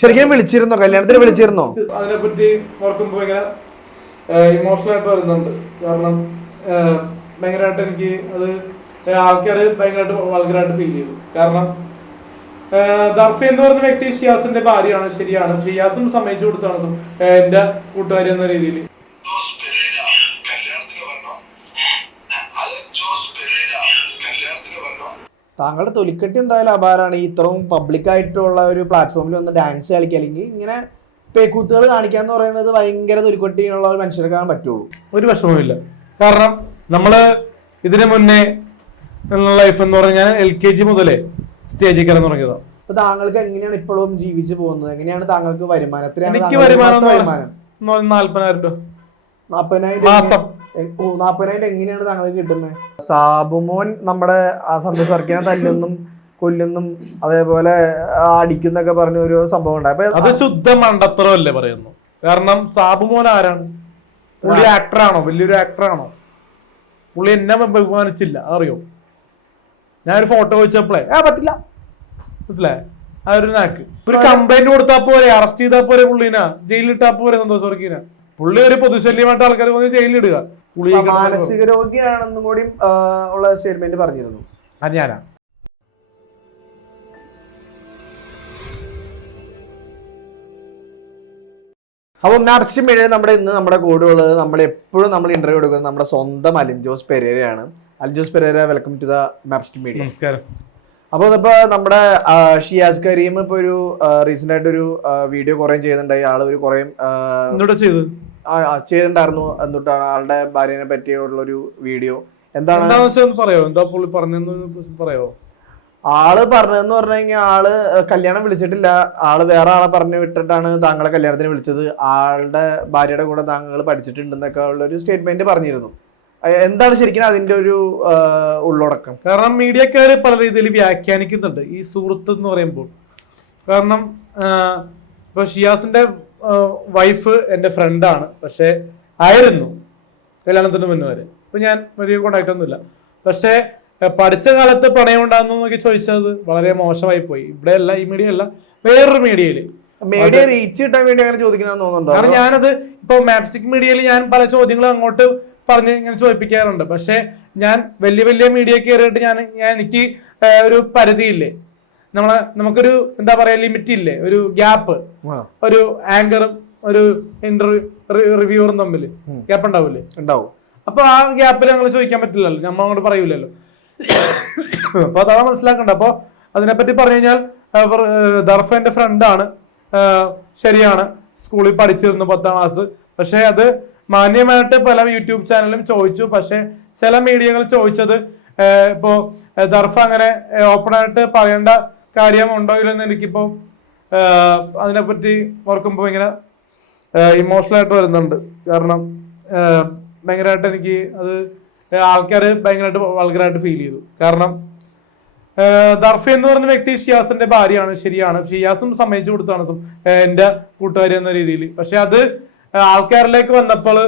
ശരിക്കും വിളിച്ചിരുന്നോ? കല്യാണത്തിന് വിളിച്ചിരുന്നോ? അതിനെപ്പറ്റി ഓർക്കുമ്പോ ഭയങ്കര ഇമോഷണൽ ആയിട്ട് വരുന്നുണ്ട്. കാരണം ഭയങ്കരമായിട്ട് എനിക്ക് അത് ആൾക്കാര് ഭയങ്കരമായിട്ട് വൾഗറായിട്ട് ഫീൽ ചെയ്തു. കാരണം ദർഫ എന്ന് പറഞ്ഞ വ്യക്തി ഷിയാസിന്റെ ഭാര്യയാണ്, ശരിയാണ്. ഷിയാസും സമ്മതിച്ചു കൊടുത്താണ് എന്റെ കൂട്ടുകാരി എന്ന രീതിയിൽ. താങ്കളുടെ തൊലിക്കെട്ടി എന്തായാലും അപാരാണ്. ഇത്രയും പബ്ലിക് ആയിട്ടുള്ള ഒരു പ്ലാറ്റ്ഫോമിൽ വന്ന് ഡാൻസ് കളിക്കുക അല്ലെങ്കിൽ ഇങ്ങനെ പേക്കൂത്തുകൾ കാണിക്കാന്ന് പറയുന്നത് ഭയങ്കര തൊലിക്കെട്ടിയുള്ള ഒരു മനുഷ്യരെ കാണാൻ പറ്റുള്ളൂ. ഒരു വിഷമമില്ല. കാരണം നമ്മള് ഇതിനു മുന്നേ ലൈഫ് എന്ന് പറഞ്ഞാൽ LKG മുതലേ സ്റ്റേജിൽ കയറാൻ തുടങ്ങിയതാണ്. അപ്പൊ താങ്കൾക്ക് എങ്ങനെയാണ് ഇപ്പോഴും ജീവിച്ചു പോകുന്നത്? എങ്ങനെയാണ് താങ്കൾക്ക് വരുമാനം? എനിക്ക് വരുമാനം 40,000 രൂപ. 40,000 എങ്ങനെയാണ് താങ്കൾക്ക് കിട്ടുന്നത്? സാബുമോൻ നമ്മുടെ സന്തോഷ് വർക്കിനെ തല്ലുന്നും കൊല്ലുന്നും അതേപോലെ അടിക്കുന്നൊക്കെ പറഞ്ഞ ഒരു സംഭവം ഉണ്ടായി. അപ്പൊ അത് ശുദ്ധ മണ്ടത്തരമല്ലേ പറയുന്നു. കാരണം സാബുമോൻ ആരാണ്? പുള്ളി ആക്ടറാണോ? വലിയൊരു ആക്ടറാണോ? പുള്ളി എന്നെ ബഹുമാനിച്ചില്ല, അറിയോ? ഞാനൊരു ഫോട്ടോ വെച്ചപ്പോഴേ പറ്റില്ല, മനസ്സിലായ? ആ ഒരു നാക്ക്. ഒരു കംപ്ലൈന്റ് കൊടുത്താൽ പോരെ, അറസ്റ്റ് ചെയ്താൽ പോരെ, പുള്ളിനാ ജയിലിലിട്ടാ പോരെ സന്തോഷ് വർക്കിനാ. പുള്ളി ഒരു പൊതുശല്യമായിട്ട് ആൾക്കാർ വന്ന് ജയിലിലിടുക. മാനസിക രോഗിയാണെന്നും കൂടി ഉള്ള സ്റ്റേറ്റ്മെന്റ് പറഞ്ഞിരുന്നു. അത് ഞാനാ. അപ്പോൾ മാർച്ച് മീഡിയ നമ്മുടെ കൂടെ ഉള്ളത്, നമ്മൾ എപ്പോഴും നമ്മൾ ഇന്റർവ്യൂ എടുക്കുന്നത് നമ്മുടെ സ്വന്തം Alin Jose പെരേരയാണ്. Alin Jose Pereira, welcome to the March media. നമസ്കാരം. അപ്പോൾ ഇപ്പൊ നമ്മുടെ ഷിയാസ് കരീം ഇപ്പൊ ഒരു റീസെന്റ് ആയിട്ട് ഒരു വീഡിയോ കുറെ ചെയ്യുന്നുണ്ടായി. ആള് ഒരു കുറെ ചെയ്തിട്ടുണ്ടായിരുന്നു. എന്നിട്ടാണ് ആളുടെ ഭാര്യനെ പറ്റിയുള്ള ഒരു വീഡിയോ. എന്താണ് പറയോ? ആള് പറഞ്ഞതെന്ന് പറഞ്ഞു കഴിഞ്ഞാൽ ആള് കല്യാണം വിളിച്ചിട്ടില്ല. ആള് വേറെ ആളെ പറഞ്ഞു വിട്ടിട്ടാണ് താങ്കളെ കല്യാണത്തിന് വിളിച്ചത്. ആളുടെ ഭാര്യയുടെ കൂടെ താങ്കൾ പഠിച്ചിട്ടുണ്ടെന്നൊക്കെ ഉള്ള ഒരു സ്റ്റേറ്റ്മെന്റ് പറഞ്ഞിരുന്നു. എന്താണ് ശരിക്കും അതിന്റെ ഒരു ഉള്ളടക്കം? കാരണം മീഡിയക്കാര് പല രീതിയിൽ വ്യാഖ്യാനിക്കുന്നുണ്ട് ഈ സുഹൃത്ത് എന്ന് പറയുമ്പോൾ. കാരണം ഇപ്പൊ ഷിയാസിന്റെ വൈഫ് എന്റെ ഫ്രണ്ടാണ്, പക്ഷെ ആയിരുന്നു കല്യാണത്തിന് മുന്നേ വരെ. ഇപ്പൊ ഞാൻ വലിയ കോണ്ടാക്ട് ഒന്നുമില്ല. പക്ഷെ പഠിച്ച കാലത്ത് പ്രണയം ഉണ്ടാകുന്നൊക്കെ ചോദിച്ചത് വളരെ മോശമായി പോയി. ഇവിടെ അല്ല, ഈ മീഡിയ അല്ല, വേറൊരു മീഡിയയില് മീഡിയ റീച്ച് കിട്ടാൻ വേണ്ടി അങ്ങനെ ചോദിക്കണമെന്ന് തോന്നുന്നുണ്ടോ? കാരണം ഞാനത് ഇപ്പൊ മാപ്സിക് മീഡിയയിൽ ഞാൻ പല ചോദ്യങ്ങളും അങ്ങോട്ട് പറഞ്ഞ് ഇങ്ങനെ ചോദിപ്പിക്കാറുണ്ട്. പക്ഷെ ഞാൻ വലിയ വലിയ മീഡിയ കയറിയിട്ട് ഞാൻ എനിക്ക് ഒരു പരിധിയില്ലേ, നമുക്കൊരു എന്താ പറയാ ലിമിറ്റ് ഇല്ലേ, ഒരു ഗ്യാപ്പ്. ഒരു ആങ്കറും ഒരു റിവ്യൂവറും തമ്മിൽ ഗ്യാപ്പ് ഉണ്ടാവില്ലേ? ഉണ്ടാവും. അപ്പൊ ആ ഗ്യാപ്പിൽ ഞങ്ങൾ ചോദിക്കാൻ പറ്റില്ലല്ലോ, നമ്മൾ അങ്ങോട്ട് പറയൂലല്ലോ. അപ്പൊ അതാണ് മനസ്സിലാക്കണ്ട. അപ്പൊ അതിനെപ്പറ്റി പറഞ്ഞു കഴിഞ്ഞാൽ ദർഫ എന്റെ ഫ്രണ്ടാണ്, ശരിയാണ്. സ്കൂളിൽ പഠിച്ചിരുന്നു 10ാം ക്ലാസ്. പക്ഷെ അത് മാന്യമായിട്ട് പല യൂട്യൂബ് ചാനലും ചോദിച്ചു. പക്ഷെ ചില മീഡിയകൾ ചോദിച്ചത് ഇപ്പോ ദർഫ അങ്ങനെ ഓപ്പൺ ആയിട്ട് പറയേണ്ട കാര്യം ഉണ്ടോ ഇല്ലെന്ന് എനിക്കിപ്പോ അതിനെപ്പറ്റി ഓർക്കുമ്പോ ഇങ്ങനെ ഇമോഷണൽ ആയിട്ട് വരുന്നുണ്ട്. കാരണം ഭയങ്കരമായിട്ട് എനിക്ക് അത് ആൾക്കാര് ഭയങ്കരമായിട്ട് വൾഗറായിട്ട് ഫീൽ ചെയ്തു. കാരണം ദർഫ എന്ന് പറഞ്ഞ വ്യക്തി ഷിയാസിന്റെ ഭാര്യയാണ്, ശരിയാണ്. ഷിയാസും സമ്മതിച്ചു കൊടുത്താണ് എന്റെ കൂട്ടുകാരി എന്ന രീതിയിൽ. പക്ഷെ അത് ആൾക്കാരിലേക്ക് വന്നപ്പോൾ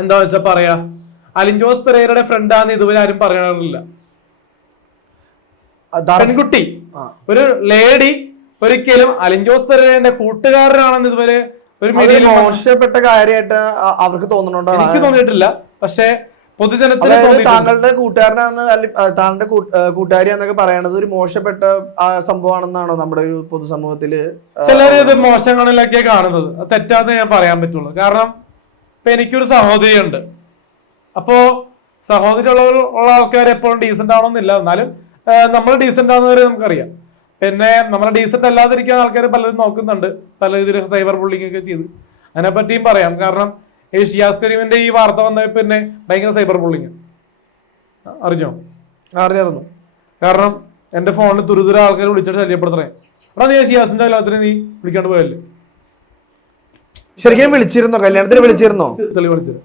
എന്താ വെച്ചാ പറയാ, അലിൻജോസ് പെരേരയുടെ ഫ്രണ്ടാന്ന് ഇതുവരെ ആരും പറയാറില്ല. പെൺകുട്ടി, ഒരു ലേഡി ഒരിക്കലും അലിൻജോസ് പെരേരയുടെ കൂട്ടുകാരനാണെന്ന് ഇതുവരെ ഒരു മോശപ്പെട്ട കാര്യമായിട്ട് അവർക്ക് തോന്നുന്നുണ്ടോ? എനിക്ക് തോന്നിയിട്ടില്ല. പക്ഷെ പൊതുജനത്തിന് താങ്കളുടെ കൂട്ടുകാരനാണെന്ന് താങ്കളുടെ കൂട്ടുകാരിയാന്നൊക്കെ പറയണത് ഒരു മോശപ്പെട്ട സംഭവമാണെന്നാണോ നമ്മുടെ ഒരു പൊതുസമൂഹത്തില് ചിലര് ഇത് മോശങ്ങളിലൊക്കെ കാണുന്നത്? തെറ്റാന്ന് ഞാൻ പറയാൻ പറ്റുള്ളൂ. കാരണം ഇപ്പൊ എനിക്കൊരു സഹോദരിയുണ്ട്. അപ്പോ സഹോദരി ഉള്ള ആൾക്കാർ എപ്പോഴും ഡീസന്റ് ആവണമെന്നില്ല. എന്നാലും നമ്മൾ ഡീസന്റ് ആവുന്നവരെ നമുക്കറിയാം. പിന്നെ നമ്മളെ ഡീസന്റ് അല്ലാതിരിക്കാൻ ആൾക്കാർ പലരും നോക്കുന്നുണ്ട്, പല രീതിയിൽ സൈബർ ബുള്ളിങ് ഒക്കെ ചെയ്ത്. അതിനെപ്പറ്റിയും പറയാം. കാരണം ഈ ഷിയാസ് കരീമിന്റെ ഈ വാർത്ത വന്ന പിന്നെ ഭയങ്കര സൈബർ ബുള്ളിങ് അറിഞ്ഞോ? അറിഞ്ഞായിരുന്നു. കാരണം എന്റെ ഫോണിൽ തുരുതുര ആൾക്കാർ വിളിച്ചിട്ട് ശല്യപ്പെടുത്തണേ. എടാ നീ ഷിയാസിന്റെ കല്യാണത്തിന് നീ വിളിക്കാണ്ട് പോയല്ലേ? ശരിക്കും വിളിച്ചിരുന്നോ? കല്യാണത്തിന് വിളിച്ചിരുന്നോ? തെളിവ് വിളിച്ചത്.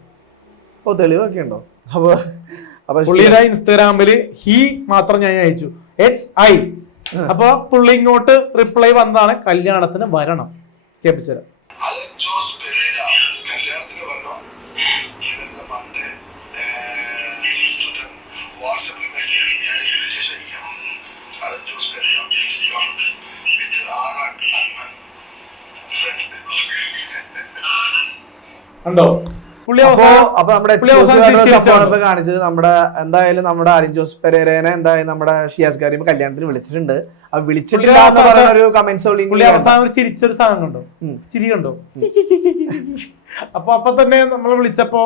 ഓ, തെളിവൊക്കെ ഉണ്ടോ? അപ്പൊ പുള്ളിയുടെ ഇൻസ്റ്റാഗ്രാമില് ഹി മാത്രം ഞാൻ അയച്ചു, HI. അപ്പൊ പുള്ളി ഇങ്ങോട്ട് റിപ്ലൈ വന്നതാണ് കല്യാണത്തിന് വരണം. കേൾപ്പിച്ചുതരാം. ഉണ്ടോ പുള്ളി അപ്പൊ നമ്മുടെ സംഭവമാണ് ഇപ്പൊ കാണിച്ചത്. നമ്മുടെ എന്തായാലും നമ്മുടെ അലിൻ ജോസ് പെരേരനെ എന്തായാലും നമ്മുടെ ഷിയാസ് കരീം കല്യാണത്തിന് വിളിച്ചിട്ടുണ്ട്. അത് വിളിച്ചിട്ടില്ല എന്ന് പറയുന്ന ഒരു കമന്റ്സ് പുള്ളി അവസാനം ചിരിച്ചൊരു സാധനം കണ്ടോ, ചിരി കണ്ടോ? അപ്പൊ തന്നെ നമ്മൾ വിളിച്ചപ്പോ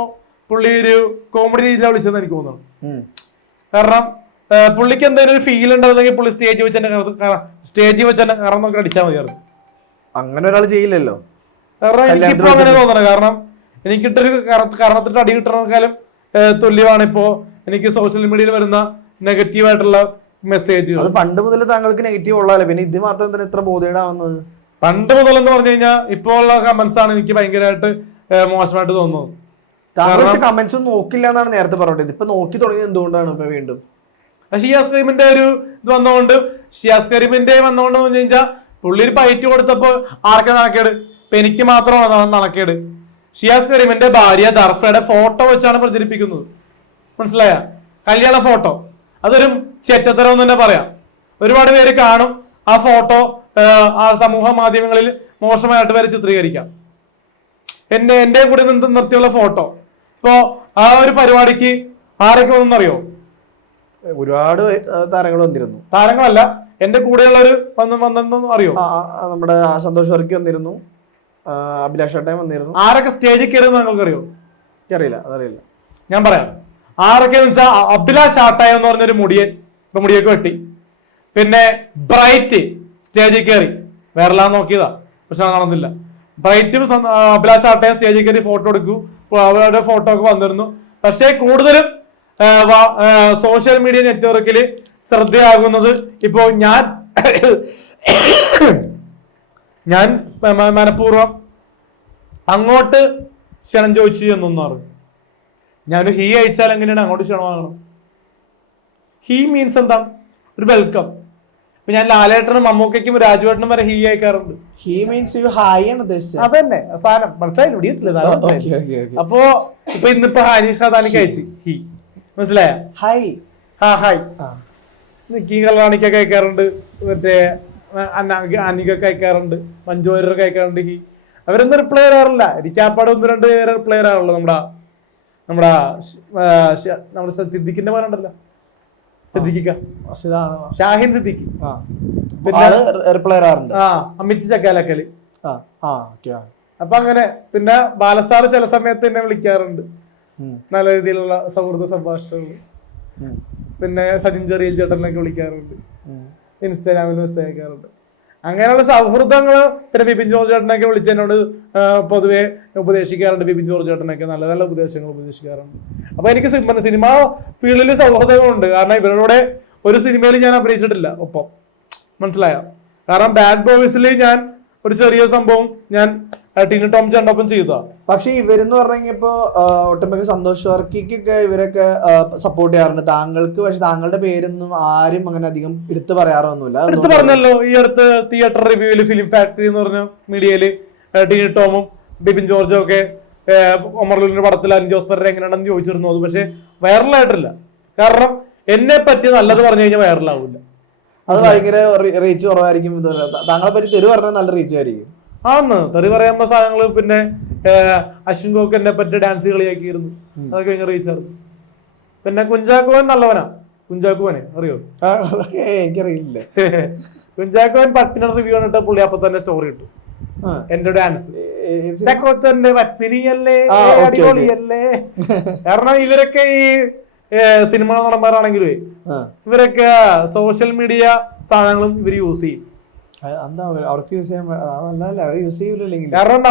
പുള്ളി ഒരു കോമഡി രീതിയിലാണ് വിളിച്ചതെന്ന് എനിക്ക് തോന്നുന്നു. കാരണം പുള്ളിക്ക് എന്തെങ്കിലും ഒരു ഫീൽ ഉണ്ടാവുന്നെങ്കിൽ പുള്ളി സ്റ്റേജ് വെച്ച് തന്നെ കാരണം നോക്കി അടിച്ചാൽ മതിയായിരുന്നു. അങ്ങനെ ഒരാൾ ചെയ്യില്ലല്ലോ. കാരണം എനിക്കിപ്പോ അങ്ങനെ തോന്നണം. കാരണം എനിക്കിട്ടൊരു കാരണത്തിട്ട് അടി കിട്ടുന്നതിനേക്കാളും തുല്യമാണ് ഇപ്പോ എനിക്ക് സോഷ്യൽ മീഡിയയിൽ വരുന്ന നെഗറ്റീവ് ആയിട്ടുള്ള മെസ്സേജ്. അത് പണ്ട് മുതൽ താങ്കൾക്ക് നെഗറ്റീവ് ഉള്ളതല്ലേ, പിന്നെ ഇത് മാത്രം തന്നെ ഇത്ര ബോധേടാവുന്നത്? പണ്ട് മുതൽ എന്ന് പറഞ്ഞു കഴിഞ്ഞാൽ ഇപ്പോൾ ഉള്ള കമന്റ്സ് ആണ് എനിക്ക് ഭയങ്കരമായിട്ട് മോശമായിട്ട് തോന്നുന്നത്. കമന്റ്സ് നോക്കില്ല എന്നാണ് നേരത്തെ പറഞ്ഞത്. ഇപ്പൊ നോക്കി തുടങ്ങിയത് എന്തുകൊണ്ടാണ് ഇപ്പൊ വീണ്ടും? ഷിയാസ് കരീമിന്റെ ഒരു ഇത് വന്നതുകൊണ്ട് പറഞ്ഞു കഴിഞ്ഞാൽ പുള്ളി ഒരു പൈറ്റ് കൊടുത്തപ്പോ ആർക്കെ നടക്കേട്? ഇപ്പൊ എനിക്ക് മാത്രമാണ് നടക്കേട്. ഷിയാസ് കരീമിന്റെ ഭാര്യ ദർഫയുടെ ഫോട്ടോ വെച്ചാണ് പ്രചരിപ്പിക്കുന്നത്. മനസ്സിലായ? കല്യാണ ഫോട്ടോ. അതൊരു ചെറ്റത്തരം എന്ന് തന്നെ പറയാം. ഒരുപാട് പേര് കാണും ആ ഫോട്ടോ, ആ സമൂഹ മാധ്യമങ്ങളിൽ മോശമായിട്ട് വരെ ചിത്രീകരിക്കാം. എന്റെ കൂടെ നിർത്തിയുള്ള ഫോട്ടോ. ഇപ്പോ ആ ഒരു പരിപാടിക്ക് ആരൊക്കെ വന്നെന്നറിയോ? ഒരുപാട് താരങ്ങൾ വന്നിരുന്നു. താരങ്ങളല്ല, എന്റെ കൂടെയുള്ളവര് വന്നെന്ന് അറിയോ? നമ്മുടെ സന്തോഷ് വർക്കി വന്നിരുന്നു, അഭിലാഷ് ഏട്ടൻ വന്നിരുന്നു. ആരൊക്കെ സ്റ്റേജിൽ കയറുന്ന നിങ്ങൾക്കറിയോ? അറിയില്ല, അതറിയില്ല. ഞാൻ പറയാം ആരൊക്കെയെന്ന് വെച്ചാൽ, അഭിലാഷ് ആട്ടായ എന്ന് പറഞ്ഞൊരു മുടിയൊക്കെ വെട്ടി. പിന്നെ ബ്രൈറ്റ് സ്റ്റേജിൽ കയറി, വേറെല്ലാം നോക്കിയതാ പക്ഷെ നടന്നില്ല. ബ്രൈറ്റും അഭിലാഷ് ആട്ടായ സ്റ്റേജിൽ കയറി ഫോട്ടോ എടുക്കൂ, അവരുടെ ഫോട്ടോ ഒക്കെ വന്നിരുന്നു. പക്ഷേ കൂടുതലും സോഷ്യൽ മീഡിയ നെറ്റ്വർക്കിൽ ശ്രദ്ധയാകുന്നത് ഇപ്പോ ഞാൻ മനഃപൂർവ്വം അങ്ങോട്ട് ക്ഷണം ചോദിച്ചു എന്നൊന്നും അറിയും. ഞാനൊരു ഹീ അയച്ചാൽ എങ്ങനെയാണ് അങ്ങോട്ട് ക്ഷണമാകണം? ഹീ മീൻസ് എന്താണ്? ഒരു വെൽക്കം. ഇപ്പൊ ഞാൻ ലാലേട്ടനും മമ്മൂക്കും രാജുവേട്ടനും വരെ ഹീ അയക്കാറുണ്ട്. ഹീ മീൻസ് യു ഹായ് ആണ് ഉദ്ദേശിച്ചത്. അതന്നെ സാധനം മനസ്സിലായില്ല. അപ്പോ ഇപ്പൊ ഇന്നിപ്പോ ഹനീഷ് ഖാദാനിക്ക് അയച്ചു ഹീ, മനസ്സിലായ? ഹായ്. ഹായ്. നിക്കി കല്ലാണിക്കൊക്കെ അയക്കാറുണ്ട്, മറ്റേ അനികൊക്കെ അയക്കാറുണ്ട്, മഞ്ജുവാര്യരൊക്കെ അയക്കാറുണ്ട് ഹീ. അവരൊന്നും റിപ്ലൈ തരാറില്ല. എനിക്കാപ്പാട് 1-2 പേര് റിപ്ലൈ തരാറുള്ളൂ. നമ്മുടെ സിദ്ദിഖിന്റെ മോനുണ്ടല്ലോ, ഷാഹിൻ സിദ്ദിഖ്, പിന്നെ അമിത് ചക്കാലക്കല്. അപ്പൊ അങ്ങനെ പിന്നെ ബാലസാറ് ചില സമയത്ത് എന്നെ വിളിക്കാറുണ്ട്, നല്ല രീതിയിലുള്ള സൗഹൃദ സംഭാഷണങ്ങൾ. പിന്നെ സജിൻ ചെറിയ ചേട്ടനൊക്കെ വിളിക്കാറുണ്ട്, ഇൻസ്റ്റാഗ്രാമിൽ മെസ്സേജ് അയക്കാറുണ്ട്. അങ്ങനെയുള്ള സൗഹൃദങ്ങള്. പിന്നെ ബിപിൻ ജോർജ് ചേട്ടനൊക്കെ വിളിച്ചതിനോട് പൊതുവെ ഉപദേശിക്കാറുണ്ട്. ബിപിൻ ജോർജ് ചേട്ടനൊക്കെ നല്ല നല്ല ഉപദേശങ്ങൾ ഉപദേശിക്കാറുണ്ട്. അപ്പൊ എനിക്ക് സിനിമ ഫീൽഡിൽ സൗഹൃദങ്ങളുണ്ട്. കാരണം ഇവരുടെ ഒരു സിനിമയിൽ ഞാൻ അഭിനയിച്ചിട്ടില്ല ഒപ്പം, മനസ്സിലായോ? കാരണം ബാഡ് ബോയ്സിൽ ഞാൻ ഒരു ചെറിയ സംഭവം ഞാൻ ടിനി ടോം ചേട്ടനൊപ്പം ചെയ്തതാ. പക്ഷെ ഇവരെന്ന് പറഞ്ഞപ്പോ ഒട്ടുമിക്ക സന്തോഷ് വർക്കിക്കൊക്കെ ഇവരൊക്കെ സപ്പോർട്ട് ചെയ്യാറുണ്ട് താങ്കൾക്ക്. പക്ഷെ താങ്കളുടെ പേരൊന്നും ആരും അങ്ങനെ അധികം എടുത്തു പറയാറൊന്നുമില്ല. എടുത്തു പറഞ്ഞല്ലോ ഈ അടുത്ത് തിയേറ്റർ റിവ്യൂല് ഫിലിം ഫാക്ടറി എന്ന് പറഞ്ഞ മീഡിയയില് ടിനി ടോമും ബിപിൻ ജോർജും ഒക്കെ ഒമർലുലിന്റെ പടത്തിൽ അലിൻ ജോസ് പെരേര എങ്ങനെയാണെന്ന് ചോദിച്ചിരുന്നു. അത് പക്ഷെ വൈറലായിട്ടില്ല. കാരണം എന്നെ പറ്റി നല്ലത് പറഞ്ഞു കഴിഞ്ഞാൽ വൈറലാവില്ല. അത് ഭയങ്കര റീച്ച് കുറവായിരിക്കും. താങ്കളെ പറ്റി തെറി പറഞ്ഞാൽ നല്ല റീച്ച് ആയിരിക്കും. ആന്ന് തെറി പറയുമ്പോ സാധനങ്ങള്. പിന്നെ അശ്വിൻ ഗോക്ക് എന്നെ പറ്റി ഡാൻസ് കളിയാക്കിയിരുന്നു, അതൊക്കെ ഭയങ്കര റീച്ചായിരുന്നു. പിന്നെ കുഞ്ചാക്കോൻ നല്ലവനാ. കുഞ്ചാക്കോനെ അറിയോ? എനിക്കറിയില്ല. കുഞ്ചാക്കോൻ പട്ടിന റിവ്യൂ കണ്ടിട്ട് പുള്ളി അപ്പൊ തന്നെ സ്റ്റോറി ഇട്ടു, എന്റെ ഡാൻസ് ചക്കോച്ചന്റെ പത്മിനിയല്ലേ, അടിപൊളിയല്ലേ. കാരണം ഇവരൊക്കെ ഈ സിനിമ നടന്മാരാണെങ്കിലേ ഇവരൊക്കെ സോഷ്യൽ മീഡിയ സാധനങ്ങളും ഇവര് യൂസ് ചെയ്യും. കാരണം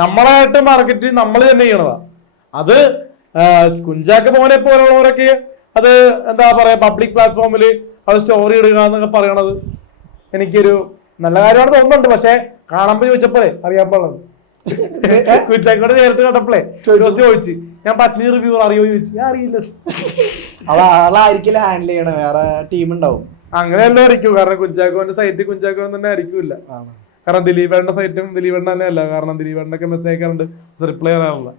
നമ്മളായിട്ട് മാർക്കറ്റ് നമ്മൾ തന്നെ ചെയ്യണതാ. അത് കുഞ്ചാക്ക മോനെ പോലുള്ളവരൊക്കെ അത് എന്താ പറയാ പബ്ലിക് പ്ലാറ്റ്ഫോമില് അത് സ്റ്റോറി ഇടുക എന്നൊക്കെ പറയണത് എനിക്കൊരു നല്ല കാര്യമാണ് തോന്നുന്നുണ്ട്. പക്ഷെ കാണുമ്പോ ചോദിച്ചപ്പോഴേ അറിയാൻ പാടുള്ളത്. കുഞ്ചാക്കോട് നേരിട്ട് കണ്ടപ്പോഴേ ചോദിച്ചു, ഞാൻ പത്നി റിവ്യൂ അറിയോ ചോദിച്ചു. ഞാൻ അറിയില്ല. അതായിരിക്കില്ല ഹാൻഡിൽ ചെയ്യണ, വേറെ ടീം ഉണ്ടാവും. അങ്ങനെയല്ല ആയിരിക്കും. കാരണം കുഞ്ചാക്കോന്റെ സൈറ്റ് കുഞ്ചാക്കോൻ തന്നെ ആയിരിക്കില്ല. കാരണം ദിലീപേണ്ട സൈറ്റും ദിലീപേണ്ട തന്നെ അല്ല. കാരണം ദിലീപേണ്ടൊക്കെ മെസ്സേജ് അയക്കാറുണ്ട്, റിപ്ലൈ ചെയ്യാറില്ല.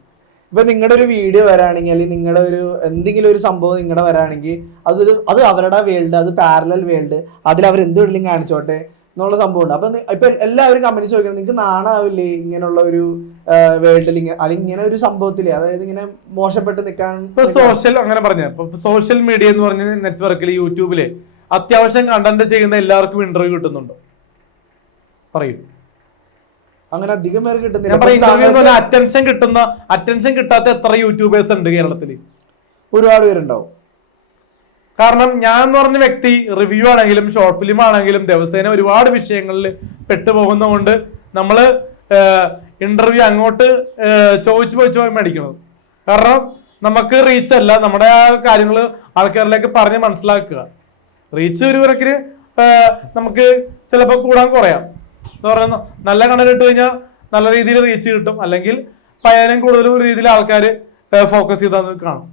ഇപ്പൊ നിങ്ങളുടെ ഒരു വീഡിയോ വരാണെങ്കിൽ അല്ലെങ്കിൽ നിങ്ങളുടെ ഒരു എന്തെങ്കിലും ഒരു സംഭവം നിങ്ങളുടെ വരാണെങ്കിൽ അത് അവരുടെ വേൾഡ്, അത് പാരലൽ വേൾഡ്, അതിൽ അവർ എന്ത് വേണമെങ്കിലും കാണിച്ചോട്ടെ. എന്നുള്ള സംഭവം ഉണ്ട്. അപ്പൊ ഇപ്പൊ എല്ലാവരും കമന്റ് ചോദിക്കണം, നിങ്ങൾക്ക് നാണാവില്ലേ ഇങ്ങനെയുള്ള ഒരു വേൾഡിൽ അല്ലെങ്കിൽ ഇങ്ങനെ ഒരു സംഭവത്തില്, അതായത് ഇങ്ങനെ മോശപ്പെട്ട് നിൽക്കാൻ. സോഷ്യൽ അങ്ങനെ പറഞ്ഞ സോഷ്യൽ മീഡിയ എന്ന് പറഞ്ഞ നെറ്റ്വർക്കിൽ യൂട്യൂബില് അത്യാവശ്യം കണ്ടന്റ് ചെയ്യുന്ന എല്ലാവർക്കും ഇന്റർവ്യൂ കിട്ടുന്നുണ്ടോ? പറയൂ. അങ്ങനെ അധികം പേര് കിട്ടുന്നില്ല. അറ്റൻഷൻ കിട്ടാത്ത എത്ര യൂട്യൂബേഴ്സ് ഉണ്ട് കേരളത്തിൽ? ഒരുപാട് പേരുണ്ടാവും. കാരണം ഞാൻ എന്ന് പറഞ്ഞ വ്യക്തി റിവ്യൂ ആണെങ്കിലും ഷോർട്ട് ഫിലിം ആണെങ്കിലും ദിവസേന ഒരുപാട് വിഷയങ്ങളിൽ പെട്ടുപോകുന്നതുകൊണ്ട് നമ്മള് ഇന്റർവ്യൂ അങ്ങോട്ട് ചോദിച്ചു പോയി മേടിക്കണം. കാരണം നമുക്ക് റീച്ച് അല്ല, നമ്മുടെ ആ കാര്യങ്ങൾ ആൾക്കാരിലേക്ക് പറഞ്ഞ് മനസ്സിലാക്കുക. റീച്ച് ഒരു കണക്കിന് നമുക്ക് ചിലപ്പോൾ കൂടാൻ കുറയാം എന്ന് പറയുന്ന നല്ല കണ്ടന്റ് ഇട്ട് കഴിഞ്ഞാൽ നല്ല രീതിയിൽ റീച്ച് കിട്ടും, അല്ലെങ്കിൽ പയ്യനും കൂടുതലും രീതിയിൽ ആൾക്കാർ ഫോക്കസ് ചെയ്താൽ കാണും.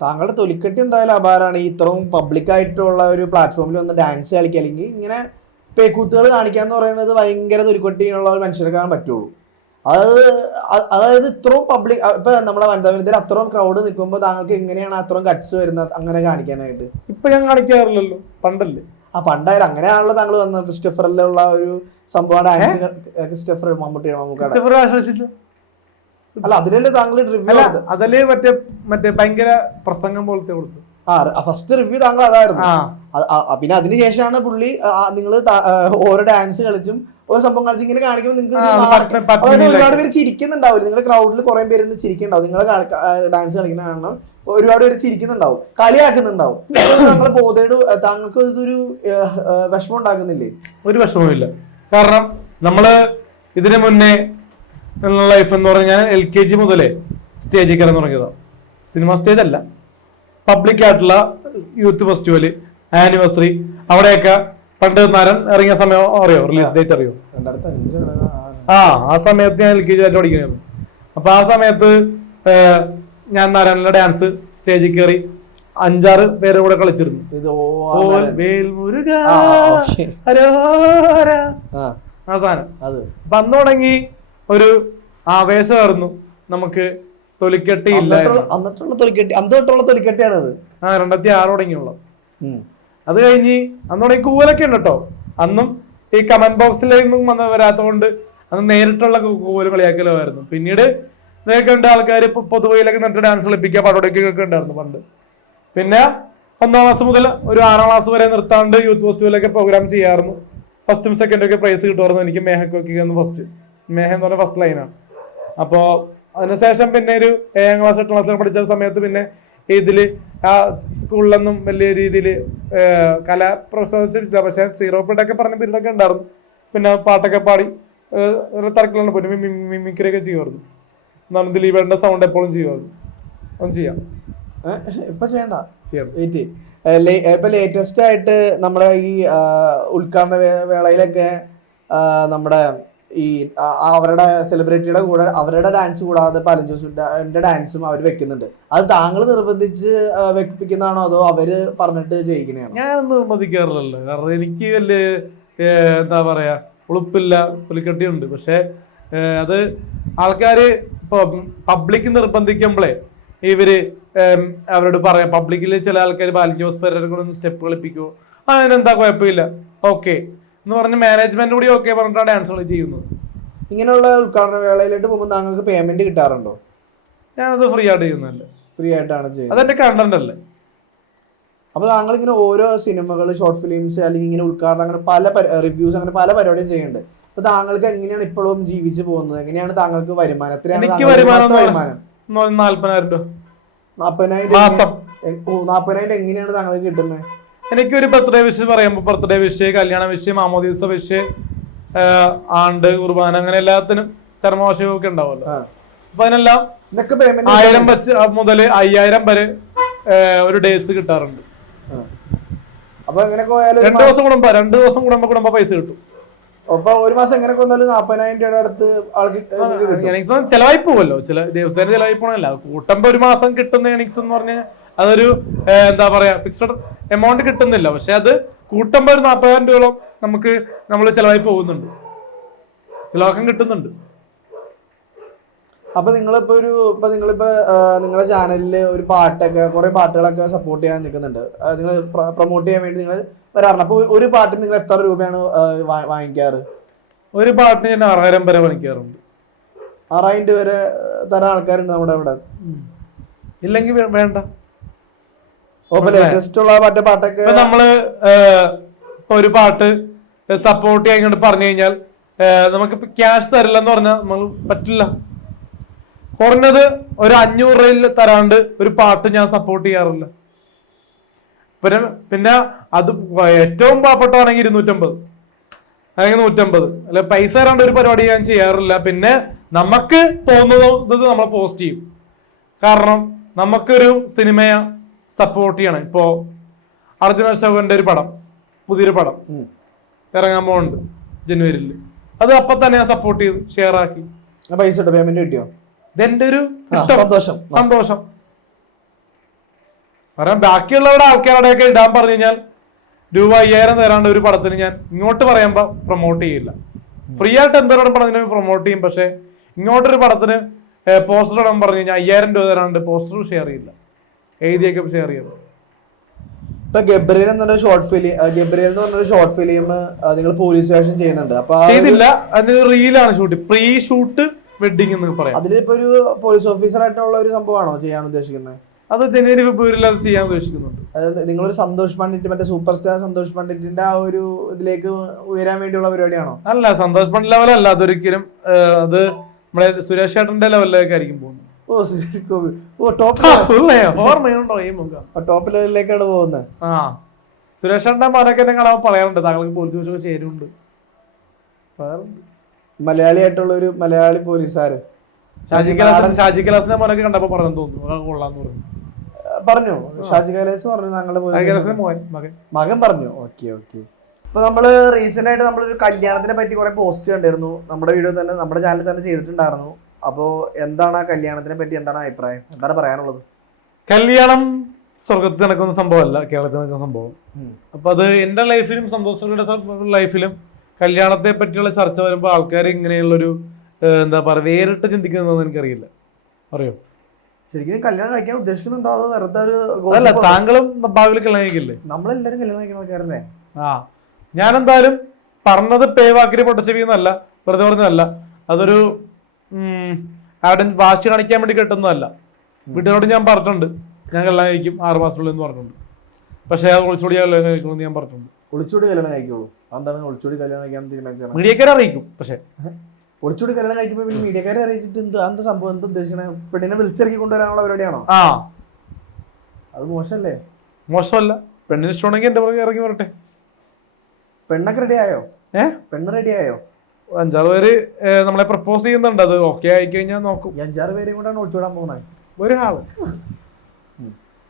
താങ്കളുടെ തൊലിക്കെട്ടി എന്തായാലും അപാരമാണ്. ഈ ഇത്രയും പബ്ലിക് ആയിട്ടുള്ള ഒരു പ്ലാറ്റ്ഫോമിൽ വന്ന് ഡാൻസ് കളിക്കുക അല്ലെങ്കിൽ ഇങ്ങനെ പേക്കൂത്തുകൾ കാണിക്കാന്ന് പറയുന്നത് ഭയങ്കര തൊലിക്കെട്ടിയുള്ള ഒരു മനുഷ്യർക്കാണ് പറ്റുള്ളൂ. അതായത് ഇത്രയും പബ്ലിക്, ഇപ്പൊ നമ്മുടെ വനിതാവിനത്തിൽ അത്രയും ക്രൗഡ് നിൽക്കുമ്പോൾ താങ്കൾക്ക് എങ്ങനെയാണ് അത്രയും കട്ട്സ് വരുന്നത് അങ്ങനെ കാണിക്കാനായിട്ട്? ഇപ്പൊ ഞാൻ കാണിക്കാറില്ലല്ലോ, പണ്ടല്ലേ. പണ്ടായാലും അങ്ങനെയാണല്ലോ താങ്കൾ വന്നത്. ക്രിസ്റ്റഫറിലുള്ള ഒരു സംഭവം ഡാൻസ്, ക്രിസ്റ്റഫർ മമ്മൂട്ടിയാണ്. അല്ല അതിലല്ലേ താങ്കൾ റിവ്യൂ? അതല്ലേ മറ്റേ ഭയങ്കര പ്രസംഗം പോലത്തെ കൊടുത്തു. ഫസ്റ്റ് റിവ്യൂ താങ്കൾ അതായിരുന്നു. പിന്നെ അതിനുശേഷമാണ് പുള്ളി നിങ്ങൾ ഓരോ ഡാൻസ് കളിച്ചും ഓരോ സംഭവം കളിച്ച് ഇങ്ങനെ കാണിക്കുമ്പോൾ നിങ്ങൾക്ക് അതായത് ഒരുപാട് പേര് ചിരിക്കുന്നുണ്ടാവും. നിങ്ങളുടെ ക്രൗഡിൽ കുറെ പേര് ചിരിക്കുന്നുണ്ടാവും. നിങ്ങൾ ഡാൻസ് കളിക്കുന്ന കാരണം ഒരുപാട് പേര് ചിരിക്കുന്നുണ്ടാവും, കളിയാക്കുന്നുണ്ടാവും. താങ്കൾ ബോധേട് താങ്കൾക്ക് ഇതൊരു വിഷമം ഉണ്ടാക്കുന്നില്ലേ? ഒരു വിഷമമില്ല. കാരണം നമ്മള് ഇതിനു മുന്നേ ലൈഫ് എന്ന് പറഞ്ഞാൽ LKG മുതലേ സ്റ്റേജിൽ കയറാൻ തുടങ്ങിയതാണ്. സിനിമ സ്റ്റേജ് അല്ല, പബ്ലിക് ആയിട്ടുള്ള യൂത്ത് ഫെസ്റ്റിവല്, ആനിവേഴ്സറി, അവിടെയൊക്കെ പണ്ട് നരൻ ഇറങ്ങിയ സമയം അറിയോ? റിലീസ് ഡേറ്റ് അറിയോ? 2005. ആ സമയത്ത് ഞാൻ LKG ആയിട്ട് പഠിക്കുന്നത്. അപ്പൊ ആ സമയത്ത് ഞാൻ നരനിലെ ഡാൻസ് സ്റ്റേജിൽ കയറി 5-6 പേരെ കൂടെ കളിച്ചിരുന്നു. ആ സാധനം വന്നു തുടങ്ങി. ഒരു ആവേശമായിരുന്നു നമുക്ക്. തൊലിക്കെട്ടി ഇല്ല, 2006 തുടങ്ങിയുള്ള. അത് കഴിഞ്ഞ് അന്ന് തുടങ്ങി കൂവലൊക്കെ ഉണ്ട് കേട്ടോ. അന്നും ഈ കമന്റ് ബോക്സിലൊന്നും വരാത്തതുകൊണ്ട് അന്ന് നേരിട്ടുള്ള കൂവല് കളിയാക്കലുമായിരുന്നു. പിന്നീട് ഇതൊക്കെ ഉണ്ട് ആൾക്കാർ ഇപ്പൊ പൊതുവയിലൊക്കെ നിന്നിട്ട് ഡാൻസ് കളിപ്പിക്കുക, പടവടക്കൊക്കെ ഉണ്ടായിരുന്നു പണ്ട്. പിന്നെ 1ാം ക്ലാസ് മുതൽ ഒരു 6ാം ക്ലാസ് വരെ നിർത്താണ്ട് യൂത്ത് ഫെസ്റ്റിവലൊക്കെ പ്രോഗ്രാം ചെയ്യാറുന്നു. ഫസ്റ്റും സെക്കൻഡും ഒക്കെ പ്രൈസ് കിട്ടുമായിരുന്നു. എനിക്ക് മേഹക്കൊക്കെ ഫസ്റ്റ്, മേഹ എന്ന് പറഞ്ഞ ഫസ്റ്റ് ലൈനാണ്. അപ്പോൾ അതിനുശേഷം പിന്നെ ഒരു 7ാം ക്ലാസ് 8ാം ക്ലാസ്സിൽ പഠിച്ച സമയത്ത് പിന്നെ ഇതില് ആ സ്കൂളിലൊന്നും വലിയ രീതിയിൽ കല പ്രോത്സാഹിച്ചിട്ടില്ല. പക്ഷെ 0 ഒക്കെ പറഞ്ഞ പീരീഡൊക്കെ ഉണ്ടായിരുന്നു. പിന്നെ പാട്ടൊക്കെ പാടി തിരക്കിലാണ് പോയി മിമിക്രിയൊക്കെ ചെയ്യുമായിരുന്നു. എന്നാലും ദിലീപേട്ടന്റെ സൗണ്ട് എപ്പോഴും ചെയ്യുമായിരുന്നു. ഒന്നും ചെയ്യാം, ഇപ്പൊ ചെയ്യണ്ട. ഇപ്പൊ ലേറ്റസ്റ്റ് ആയിട്ട് നമ്മുടെ ഈ ഉദ്ഘാടന വേളയിലൊക്കെ നമ്മുടെ ഈ അവരുടെ സെലിബ്രിറ്റിയുടെ കൂടെ അവരുടെ ഡാൻസ് കൂടാതെ പലൻ ജോസിന്റെ ഡാൻസും അവർ വെക്കുന്നുണ്ട്. അത് താങ്കൾ നിർബന്ധിച്ച് വെപ്പിക്കുന്നതാണോ അതോ അവര് പറഞ്ഞിട്ട് ചെയ്യിക്കണയാണോ? ഞാൻ നിർബന്ധിക്കാറില്ലല്ലോ. കാരണം എനിക്ക് വലിയ എന്താ പറയാ ഉളുപ്പില്ല, പുലിക്കട്ടിയുണ്ട്. പക്ഷെ അത് ആൾക്കാര് ഇപ്പൊ പബ്ലിക് നിർബന്ധിക്കുമ്പോഴേ ഇവര് അവരോട് പറയാം. പബ്ലിക്കില് ചില ആൾക്കാർ ബാലൻ ജോസ് പെരേരയെ കൂടെ ഒന്ന് സ്റ്റെപ്പ് കളിപ്പിക്കുമോ, അതിനെന്താ കുഴപ്പമില്ല, ഓക്കെ എന്ന് പറഞ്ഞ് മാനേജ്മെന്റ് കൂടി ഓക്കെ പറഞ്ഞിട്ടാണ് ഡാൻസുകൾ ചെയ്യുന്നത്. ഇങ്ങനെയുള്ള ഉദ്ഘാടന വേളയിലോട്ട് പോകുമ്പോൾ താങ്കൾക്ക് പേയ്മെന്റ് കിട്ടാറുണ്ടോ? ഞാനത് ഫ്രീ ആയിട്ട് ചെയ്യുന്നതല്ലേ. ഫ്രീ ആയിട്ടാണ് ചെയ്യുന്നത്. അതെന്റെ കണ്ടന്റ് അല്ലേ. അപ്പൊ താങ്കൾ ഇങ്ങനെ ഓരോ സിനിമകൾ, ഷോർട്ട് ഫിലിംസ് അല്ലെങ്കിൽ ഇങ്ങനെ ഉദ്ഘാടനം, അങ്ങനെ പല റിവ്യൂസ്, അങ്ങനെ പല പരിപാടിയും ചെയ്യുന്നുണ്ട്. അപ്പൊ താങ്കൾക്ക് എങ്ങനെയാണ് ഇപ്പോഴും ജീവിച്ചു പോകുന്നത്? എങ്ങനെയാണ് താങ്കൾക്ക് വരുമാനം? എത്രയാണ് വരുമാനം? 40,000 രൂപ. 40,000 എങ്ങനെയാണ് താങ്കൾക്ക് കിട്ടുന്നത്? എനിക്കൊരു ബർത്ത്ഡേ വിഷ് പറയുമ്പോൾ ബർത്ത്ഡേ വിഷ്, കല്യാണ വിഷ്, മാമോദീസ വിഷ്, ആണ്ട്, കുർബാന, അങ്ങനെ എല്ലാത്തിനും ചർമ്മവാർഷികമൊക്കെ ഉണ്ടാവുമല്ലോ. അപ്പൊ അതിനെല്ലാം 1000 മുതൽ 5000 വരെ ഒരു ഡേയ്സ് കിട്ടാറുണ്ട്. അപ്പൊ എങ്ങനെ പോയാലും 2 ദിവസം കൂടുമ്പോ പൈസ കിട്ടും. അപ്പൊ ഒരു മാസം എങ്ങനെ വന്നാലും 40,000 രൂപയുടെ അടുത്ത് ആൾക്ക് ചെലവായി പോവല്ലോ. ചില ദിവസത്തേക്ക് ചെലവായി പോകണല്ല. കൂട്ടുമ്പോ ഒരു മാസം കിട്ടുന്ന എണിക്സ് എന്ന് പറഞ്ഞാൽ അതൊരു എന്താ പറയാ ഫിക്സഡ് എമൗണ്ട് കിട്ടുന്നില്ല. പക്ഷെ അത് കൂട്ടുമ്പോ ഒരു 40,000 രൂപയോളം നമ്മൾ ചെലവായി പോകുന്നുണ്ട്, ചിലവാക്കാൻ കിട്ടുന്നുണ്ട്. അപ്പൊ നിങ്ങളിപ്പോ നിങ്ങളുടെ ചാനലില് ഒരു പാട്ടൊക്കെ കുറെ പാട്ടുകളൊക്കെ സപ്പോർട്ട് ചെയ്യാൻ നിൽക്കുന്നുണ്ട്. നിങ്ങൾ പ്രൊമോട്ട് ചെയ്യാൻ വേണ്ടി നിങ്ങൾ വരാറുണ്ട്. അപ്പൊ ഒരു പാട്ടിന് നിങ്ങൾ എത്ര രൂപയാണ് വാങ്ങിക്കാറ്? ഒരു പാട്ടിന് ഞാൻ 6000 വരെ വാങ്ങിക്കാറുണ്ട്. 6000 വരെ തരാൻ ആൾക്കാരുണ്ട് നമ്മുടെ ഇവിടെ. ഇല്ലെങ്കിൽ വേണ്ട. ലേറ്റസ്റ്റ് ഉള്ള മറ്റേ പാട്ടൊക്കെ നമ്മള് ഒരു പാട്ട് സപ്പോർട്ട് ചെയ്യാൻ ഇങ്ങോട്ട് പറഞ്ഞു കഴിഞ്ഞാൽ നമുക്കിപ്പോ ക്യാഷ് തരില്ലെന്ന് പറഞ്ഞാൽ നമ്മൾ പറ്റില്ല. കുറഞ്ഞത് ഒരു 500 രൂപയിൽ തരാണ്ട് ഒരു പാട്ട് ഞാൻ സപ്പോർട്ട് ചെയ്യാറില്ല. പിന്നെ അത് ഏറ്റവും പാവപ്പെട്ടതാണെങ്കിൽ 250 അല്ലെങ്കിൽ 150 അല്ലെ, പൈസ തരാണ്ട് ഒരു പരിപാടി ഞാൻ ചെയ്യാറില്ല. പിന്നെ നമുക്ക് തോന്നുന്നത് നമ്മൾ പോസ്റ്റ് ചെയ്യും. കാരണം നമുക്കൊരു സിനിമയെ സപ്പോർട്ട് ചെയ്യണം. ഇപ്പോ അർജുൻ അശോകന്റെ ഒരു പടം, പുതിയൊരു പടം ഇറങ്ങാൻ പോകുന്നുണ്ട് ജനുവരിയിൽ. അത് അപ്പൊ തന്നെ ഞാൻ സപ്പോർട്ട് ചെയ്തു, ഷെയർ ആക്കി. പൈസ പേയ്മെന്റ് കിട്ടിയോ? ഇതെന്റെ ഒരു സന്തോഷം. കാരണം ബാക്കിയുള്ളവരുടെ ആൾക്കാരുടെയൊക്കെ ഇടാൻ പറഞ്ഞു കഴിഞ്ഞാൽ രൂപ 5000 തരാണ്ട് ഒരു പടത്തിന് ഞാൻ ഇങ്ങോട്ട് പറയുമ്പോ പ്രൊമോട്ട് ചെയ്യില്ല. ഫ്രീ ആയിട്ട് എന്തോരം പടത്തിന് പ്രൊമോട്ട് ചെയ്യും. പക്ഷെ ഇങ്ങോട്ടൊരു പടത്തിന് പോസ്റ്റർ ഇടാൻ പറഞ്ഞു കഴിഞ്ഞാൽ 5000 രൂപ തരാണ്ട് പോസ്റ്റർ ഷെയർ ചെയ്യില്ല, എഴുതിയൊക്കെ ഷെയർ ചെയ്തു. ഇപ്പൊ ഗബ്രിയേൽ എന്ന് പറഞ്ഞ ഷോർട്ട് ഫിലിം നിങ്ങൾ പോലീസ് വേഷം ചെയ്യുന്നുണ്ട്. അപ്പൊ ചെയ്തില്ല, അതിന് റീലാണ് ഷൂട്ട്, പ്രീ ഷൂട്ട് വെഡിങ് എന്ന് പറയാം. അതിലിപ്പോ ഒരു പോലീസ് ഓഫീസർ ആയിട്ടുള്ള ഒരു സംഭവമാണോ ചെയ്യാൻ ഉദ്ദേശിക്കുന്നത്? അത് ജനുവരി ഫെബ്രുവരിയിൽ അത് ചെയ്യാൻ ഉദ്ദേശിക്കുന്നുണ്ട്. നിങ്ങളൊരു സന്തോഷ് പണ്ഡിറ്റ്, മറ്റേ സൂപ്പർ സ്റ്റാർ സന്തോഷ് പണ്ഡിറ്റിന്റെ ആ ഒരു ഇതിലേക്ക് ഉയരാൻ വേണ്ടിയുള്ള പരിപാടിയാണോ? അല്ല, സന്തോഷ് പണ്ഡിറ്റ് ലെവലല്ല അതൊരിക്കലും. അത് നമ്മുടെ സുരേഷ് ചേട്ടന്റെ ലെവലിലേക്ക് ആയിരിക്കും പോകുന്നത്. ടോപ്പ് ലെവലിലേക്കാണ് പോകുന്നത്. ആ, സുരേഷ് ചേട്ടന്റെ മോനൊക്കെ എന്നെ കാണാൻ പറയാറുണ്ട്, താങ്കൾക്ക് പോലീസ് സ്റ്റേഷനൊക്കെ ചേരുന്നുണ്ട്. മലയാളി ആയിട്ടുള്ള ഒരു മലയാളി പോലീസുകാരൻ ഷാജി കലാസിന്റെ മോനൊക്കെ കണ്ടപ്പോ പറഞ്ഞു തോന്നുന്നു, കൊള്ളാന്ന് പറഞ്ഞു. ഷാജി കലാസ് പറഞ്ഞു, ഞങ്ങളുടെ മകൻ പറഞ്ഞു. ഓക്കെ. ഇപ്പൊ നമ്മള് റീസെന്റ് ആയിട്ട് നമ്മളൊരു കല്യാണത്തിനെ പറ്റി കുറെ പോസ്റ്റ് കണ്ടിരുന്നു, നമ്മുടെ വീഡിയോ തന്നെ, നമ്മുടെ ചാനലിൽ തന്നെ ചെയ്തിട്ടുണ്ടായിരുന്നു. അപ്പോ എന്താണ് ആ കല്യാണത്തിനെ പറ്റി, എന്താണ് അഭിപ്രായം, എന്താണ് പറയാനുള്ളത്? കല്യാണം സ്വർഗത്തിൽ നടക്കുന്ന സംഭവമല്ല, കേരളത്തിൽ നടക്കുന്ന സംഭവം. അപ്പൊ അത് എന്റെ ലൈഫിലും സന്തോഷങ്ങളുടെ ലൈഫിലും കല്യാണത്തെ പറ്റിയുള്ള ചർച്ച വരുമ്പോൾ ആൾക്കാർ ഇങ്ങനെയുള്ളൊരു എന്താ പറയാ വേറിട്ട് ചിന്തിക്കുന്നതെന്ന് എനിക്കറിയില്ല. അറിയോ? ശരിക്കും കല്യാണം കഴിക്കാൻ ഉദ്ദേശിക്കുന്നുണ്ടോ അതോ വെറുതെ ഒരു? അല്ല, താങ്കളും ഭാവിയിൽ കല്യാണം കഴിക്കില്ലേ? നമ്മളെല്ലാരും കല്യാണം കഴിക്കുന്ന ആൾക്കാരല്ലേ. ഞാനെന്തായാലും പറഞ്ഞത് പേവാക്കിരി പൊട്ടച്ചെവിന്നല്ല, വെറുതെ പറഞ്ഞതല്ല. അതൊരു അവിടെ വാശി കാണിക്കാൻ വേണ്ടി കെട്ടുന്നതല്ല. വീട്ടിലോട് ഞാൻ പറഞ്ഞിട്ടുണ്ട്, ഞാൻ കല്യാണം കഴിക്കും 6 മാസത്തിനുള്ളിൽ എന്ന് പറഞ്ഞിട്ടുണ്ട്. പക്ഷെ ഒളിച്ചോടി കല്യാണം കഴിക്കണമെന്ന് ഞാൻ പറഞ്ഞിട്ടുണ്ട്. ഒളിച്ചോടി കല്യാണം കഴിക്കുള്ളൂ? എന്താണ് ഒളിച്ചോടി കല്യാണം കഴിക്കാൻ തീരുമാനിച്ചത്? മീഡിയക്കാരെ അറിയിക്കും. പക്ഷെ ഒളിച്ചോടി കല്യാണം കഴിക്കുമ്പോ പിന്നെ മീഡിയക്കാരെ അറിയിച്ചിട്ട് എന്താ സംഭവം, എന്താ ഉദ്ദേശിക്കണേ? പെണ്ണിനെ വിളിച്ചിറക്കി കൊണ്ടുവരാനുള്ള പരിപാടിയാണോ? അത് മോശമല്ലേ? മോശമല്ല, പെണ്ണിന് ഇഷ്ടമാണെങ്കിൽ എന്റെ പുറകെ ഇറങ്ങി വരട്ടെ. പെണ്ണൊക്കെ റെഡി ആയോ? പെണ്ണ് റെഡി ആയോ? 5-6 പേര് നമ്മളെ പ്രപ്പോസ് ചെയ്യുന്നുണ്ട്. അത് ഓക്കെ ആയി കഴിഞ്ഞാൽ നോക്കും. 5-6 പേരെയും കൂടാണ് ഒളിച്ചോടാൻ പോകുന്നത്. ഒരാള്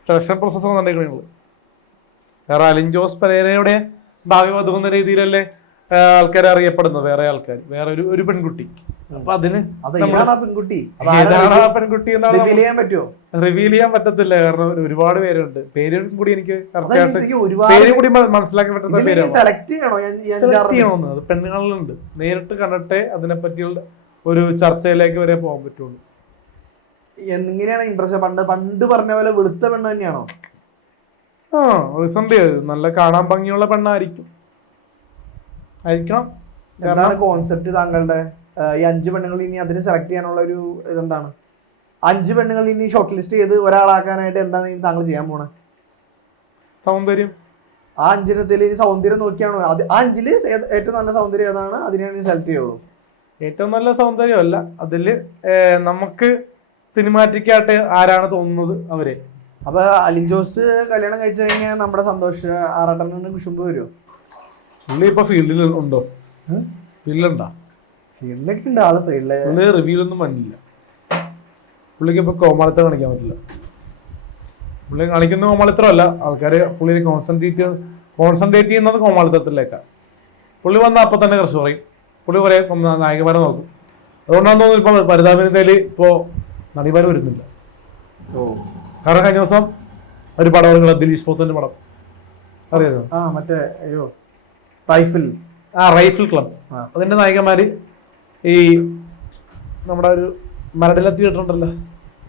സെലക്ഷൻ പ്രോസസ് വന്നിട്ടുണ്ടെങ്കിൽ വേറെ അലിൻ ജോസ് പെരേരയുടെ ഭാവി ഒതുങ്ങുന്ന രീതിയിലല്ലേ ആൾക്കാരെ അറിയപ്പെടുന്നത്. വേറെ ആൾക്കാർ, വേറെ ഒരു പെൺകുട്ടി. അപ്പൊ അതിന് പെൺകുട്ടി റിവീൽ ചെയ്യാൻ പറ്റത്തില്ല. കാരണം ഒരുപാട് പേരുണ്ട്. പേരും കൂടി എനിക്ക് പേരും കൂടി മനസ്സിലാക്കാൻ പറ്റുന്ന പേരാണ്. സെലക്ട് ചെയ്യണമെന്ന് അത് പെണ്ണുങ്ങളിലുണ്ട്. നേരിട്ട് കണ്ടിട്ടേ അതിനെ പറ്റിയുള്ള ഒരു ചർച്ചയിലേക്ക് വരെ പോകാൻ പറ്റുള്ളൂ. എങ്ങനെയാണ് ഇംപ്രഷൻ? പണ്ട് പറഞ്ഞ പോലെ വെളുത്ത പെണ്ണ് തന്നെയാണോ? റീസെന്റ് നല്ല കാണാൻ ഭംഗിയുള്ള പെണ്ണായിരിക്കണം. എന്താണ് കോൺസെപ്റ്റ് താങ്കളുടെ? ഈ 5 പെണ്ണുങ്ങൾ ഇനി അതിന് സെലക്ട് ചെയ്യാനുള്ള ഒരു ഇതെന്താണ്? 5 പെണ്ണുങ്ങൾ ഇനി ഷോർട്ട് ലിസ്റ്റ് ചെയ്ത് ഒരാളാക്കാനായിട്ട് എന്താണ് താങ്കൾ ചെയ്യാൻ പോണേ? സൗന്ദര്യം. ആ 5 സൗന്ദര്യം നോക്കിയാണോ? ആ 5 ഏറ്റവും നല്ല സൗന്ദര്യം ഏതാണ്, അതിനാണ് സെലക്ട് ചെയ്യുള്ളൂ? ഏറ്റവും നല്ല സൗന്ദര്യമല്ല, അതില് നമുക്ക് സിനിമാറ്റിക് ആയിട്ട് ആരാണ് തോന്നുന്നത് അവരെ. അപ്പൊ അലിൻ ജോസ് കല്യാണം കഴിച്ചു കഴിഞ്ഞാൽ നമ്മുടെ സന്തോഷ് ആറാട്ടന് കുശുമ്പ് വരുമോ? പുള്ളി ഇപ്പൊ ഫീൽഡിൽ ഉണ്ടോ? ഫീൽഡിലുണ്ടോ? ഫീൽഡിലൊക്കെ ഉണ്ട് ആള്. പുള്ളി റിവ്യൂലൊന്നും വന്നില്ല. പുള്ളിക്ക് ഇപ്പൊ കോമാളിത്തം കാണിക്കാൻ പറ്റില്ല. പുള്ളി കാണിക്കുന്ന കോമാളിത്തരമല്ല, ആൾക്കാര് പുള്ളി കോൺസെൻട്രേറ്റ് ചെയ്യുന്നത് കോമാളിത്തത്തിലേക്കാണ്. പുള്ളി വന്നാൽ അപ്പൊ തന്നെ കുറച്ച് പറയും. പുള്ളി കുറെ നായകന്മാരെ നോക്കും. അതുകൊണ്ടാണ് തോന്നുന്നു ഇപ്പൊ പരിതാപനത്തില് ഇപ്പോ നടിമാര് വരുന്നില്ല. കാരണം കഴിഞ്ഞ ദിവസം ഒരു പടം ഇറങ്ങുക, ദിലീഷ് പോത്തന്റെ പടം അറിയാമോ? മറ്റേ റൈഫിൾ ക്ലബ്. അതിന്റെ നായകന്മാര് ഈ നമ്മുടെ ഒരു മരടിലെ തിയേറ്റർ ഉണ്ടല്ലോ,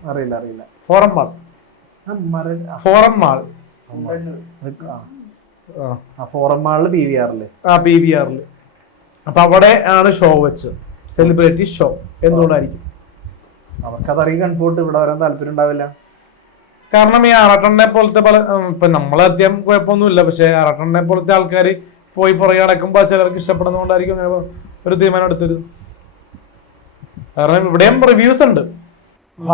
അറിയില്ല, ഫോറം മാൾ. ഫോറം മാളില് PVR PVR. അപ്പൊ അവിടെ ആണ് ഷോ വെച്ച്, സെലിബ്രിറ്റി ഷോ. എന്തുകൊണ്ടായിരിക്കും? അവർക്കതറിയാൻ കംഫോർട്ട്, ഇവിടെ വരാൻ താല്പര്യം ഉണ്ടാവില്ല. കാരണം ഈ ആറാട്ടണ്ണനെ പോലത്തെ പല, ഇപ്പൊ നമ്മളധികം കുഴപ്പമൊന്നുമില്ല, പക്ഷെ ആറാട്ടണ്ണനെ പോലത്തെ ആൾക്കാർ പോയി പുറകെ നടക്കുമ്പോൾ ചിലർക്ക് ഇഷ്ടപ്പെടുന്നതുകൊണ്ടായിരിക്കും അങ്ങനെ ഒരു തീരുമാനം എടുത്തത്. കാരണം ഇവിടെയും റിവ്യൂസ് ഉണ്ട്.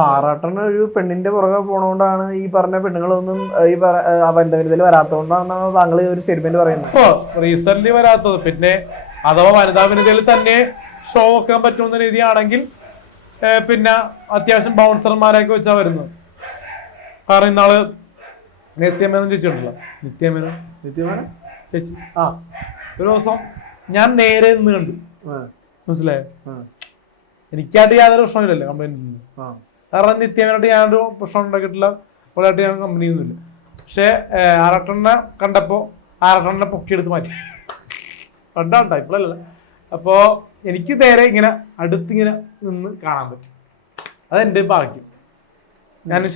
ആറാട്ടണ്ണ ഒരു പെണ്ണിന്റെ പുറകെ പോണോണ്ടാണ് ഈ പറഞ്ഞ പെണ്ണുങ്ങളൊന്നും ഈ വനിതയിൽ വരാത്തോണ്ടാണെന്നാണ് താങ്കൾ ഒരു സ്റ്റേറ്റ്മെന്റ് പറയുന്നത്. ഇപ്പൊ റീസെന്റ് വരാത്തത്, പിന്നെ അഥവാ വനിതാ വനിതയിൽ തന്നെ ഷോ വെക്കാൻ പറ്റുന്ന രീതിയാണെങ്കിൽ പിന്നെ അത്യാവശ്യം ബൗൺസർമാരെയൊക്കെ വെച്ചാ വരുന്നത്. കാരണം ഇന്നാള് നിത്യമേനോൻ ചേച്ചി ഉണ്ടല്ലോ, നിത്യമേനോൻ ചേച്ചി ഒരു ദിവസം ഞാൻ നേരെ നിന്ന് കണ്ടു, മനസ്സിലായോ? എനിക്കായിട്ട് യാതൊരു പ്രശ്നമില്ലല്ലോ കമ്പനി. കാരണം നിത്യമേനോട്ട് ഞാനൊരു പ്രശ്നം ഉണ്ടാക്കിയിട്ടില്ല, അവളായിട്ട് ഞാൻ കമ്പനി ഒന്നുമില്ല. പക്ഷെ ആറാട്ടെണ്ണ കണ്ടപ്പോ ആറാട്ടെണ്ണ പൊക്കിയെടുത്ത് മാറ്റി, കണ്ടാ ഇപ്പോഴല്ല. അപ്പോ എനിക്ക് നേരെ ഇങ്ങനെ അടുത്തിങ്ങനെ നിന്ന് കാണാൻ പറ്റും. അതെന്റെ ഭാഗ്യം. ഞാനും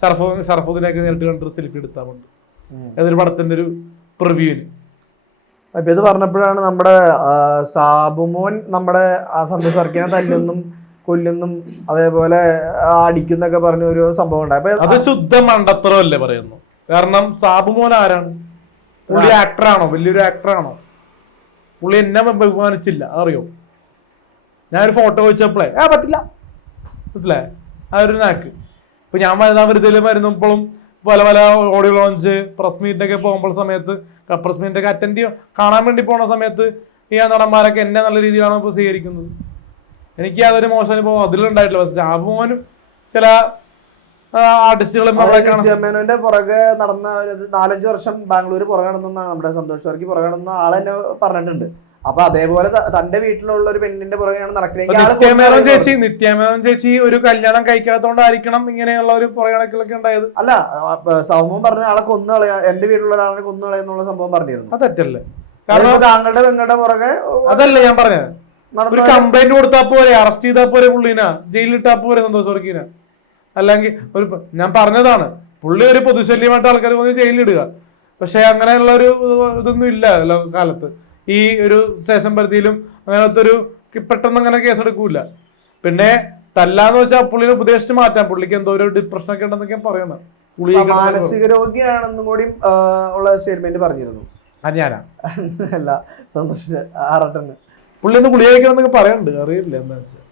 ഷറഫുദ്ദീനൊക്കെ നേരിട്ട് കണ്ടിട്ട് സെൽഫി എടുത്താറുണ്ട് ഏതൊരു പടത്തിന്റെ ഒരു പ്രിവ്യൂവിന്. അപ്പൊ ഇത് പറഞ്ഞപ്പോഴാണ് നമ്മുടെ സാബുമോൻ നമ്മുടെ സന്തോഷ് വർക്കിനെ തല്ലുന്നും കൊല്ലുന്നും അതേപോലെ അടിക്കുന്നൊക്കെ പറഞ്ഞ ഒരു സംഭവം ഉണ്ടായി. അത് ശുദ്ധ മണ്ടത്തരമല്ലേ പറയുന്നു. കാരണം സാബുമോൻ ആരാണ്? പുള്ളി ആക്ടറാണോ? വലിയൊരു ആക്ടറാണോ? പുള്ളി എന്നെ ബഹുമാനിച്ചില്ല, അറിയോ? ഞാനൊരു ഫോട്ടോ വെച്ചപ്പോഴേ പറ്റില്ല, മനസ്സിലായേ? ആ ഒരു നാക്ക്. ഇപ്പൊ ഞാൻ വനിതാവരുതയിൽ വരുന്നപ്പോഴും പല പല ഓഡിയോ ലോഞ്ച് പ്രസ് മീറ്റൊക്കെ പോകുമ്പോൾ സമയത്ത്, പ്രസ് മീറ്റൊക്കെ അറ്റൻഡ് കാണാൻ വേണ്ടി പോണ സമയത്ത് ഈ നടന്മാരൊക്കെ എന്നെ നല്ല രീതിയിലാണ് ഇപ്പൊ സ്വീകരിക്കുന്നത്. എനിക്ക് അതൊരു മോശം അനുഭവം അതിലുണ്ടായിട്ടില്ല. പക്ഷെ ഷാബുമോനും ചില നിത്യമേനോന്റെ പുറകെ നടന്ന 4-5 വർഷം ബാംഗ്ലൂർ പുറകെ നടന്നാണ് നമ്മുടെ സന്തോഷ് വർക്കി പുറകെ നടന്ന ആളെന്നെ പറഞ്ഞിട്ടുണ്ട്. അപ്പൊ അതേപോലെ തന്റെ വീട്ടിലുള്ള ഒരു പെണ്ണിന്റെ പുറകെയാണ് നടക്കുന്നത്. നിത്യമേനോൻ ചേച്ചി ഒരു കല്യാണം കഴിക്കാത്തോണ്ടായിരിക്കണം ഇങ്ങനെയുള്ള ഒരു പുറകെണക്കിലൊക്കെ ഉണ്ടായത്. അല്ല, സൗമ്യം പറഞ്ഞ ആളെ കൊന്നുകളയാ, എന്റെ വീട്ടിലുള്ള ഒരാളെ കൊന്നുകളയെന്നുള്ള സംഭവം പറഞ്ഞിരുന്നു. അത് തെറ്റല്ലേ? കാരണം താങ്കളുടെ പെങ്ങളുടെ പുറകെ അതല്ല ഞാൻ പറഞ്ഞത്. ഒരു കംപ്ലൈന്റ് കൊടുത്താ പോരെ, അറസ്റ്റ് ചെയ്താ പോരെ, പുള്ളിനാ ജയിലിലിട്ടാ പോരെ സന്തോഷ് വർക്കിനാ. അല്ലെങ്കിൽ ഒരു ഞാൻ പറഞ്ഞതാണ്, പുള്ളി ഒരു പൊതുശല്യമായിട്ട് ആൾക്കാർ കൊണ്ട് ജയിലിലിടുക. പക്ഷെ അങ്ങനെയുള്ള ഒരു ഇതൊന്നും ഇല്ല കാലത്ത്. ഈ ഒരു സ്റ്റേഷൻ പരിധിയിലും അങ്ങനത്തെ ഒരു പെട്ടെന്ന് അങ്ങനെ കേസെടുക്കൂല. പിന്നെ തല്ലാന്ന് വെച്ചാൽ പുള്ളിനെ ഉപദേശിച്ച് മാറ്റാം. പുള്ളിക്ക് എന്തോ ഒരു ഡിപ്രഷൻ ഒക്കെ ഉണ്ടെന്നൊക്കെ പറയുന്നത്. മാനസിക രോഗിയാണെന്നും കൂടി ഉള്ള സ്റ്റേറ്റ്മെന്റ് പറഞ്ഞിരുന്നു. ഞാനാ അല്ല, സന്തോഷിച്ച ആറട്ടന് പുള്ളി ഒന്ന് ഗുളിക കഴിക്കണമെന്നൊക്കെ പറയുന്നുണ്ട്. അറിയില്ല എന്താ വെച്ചാൽ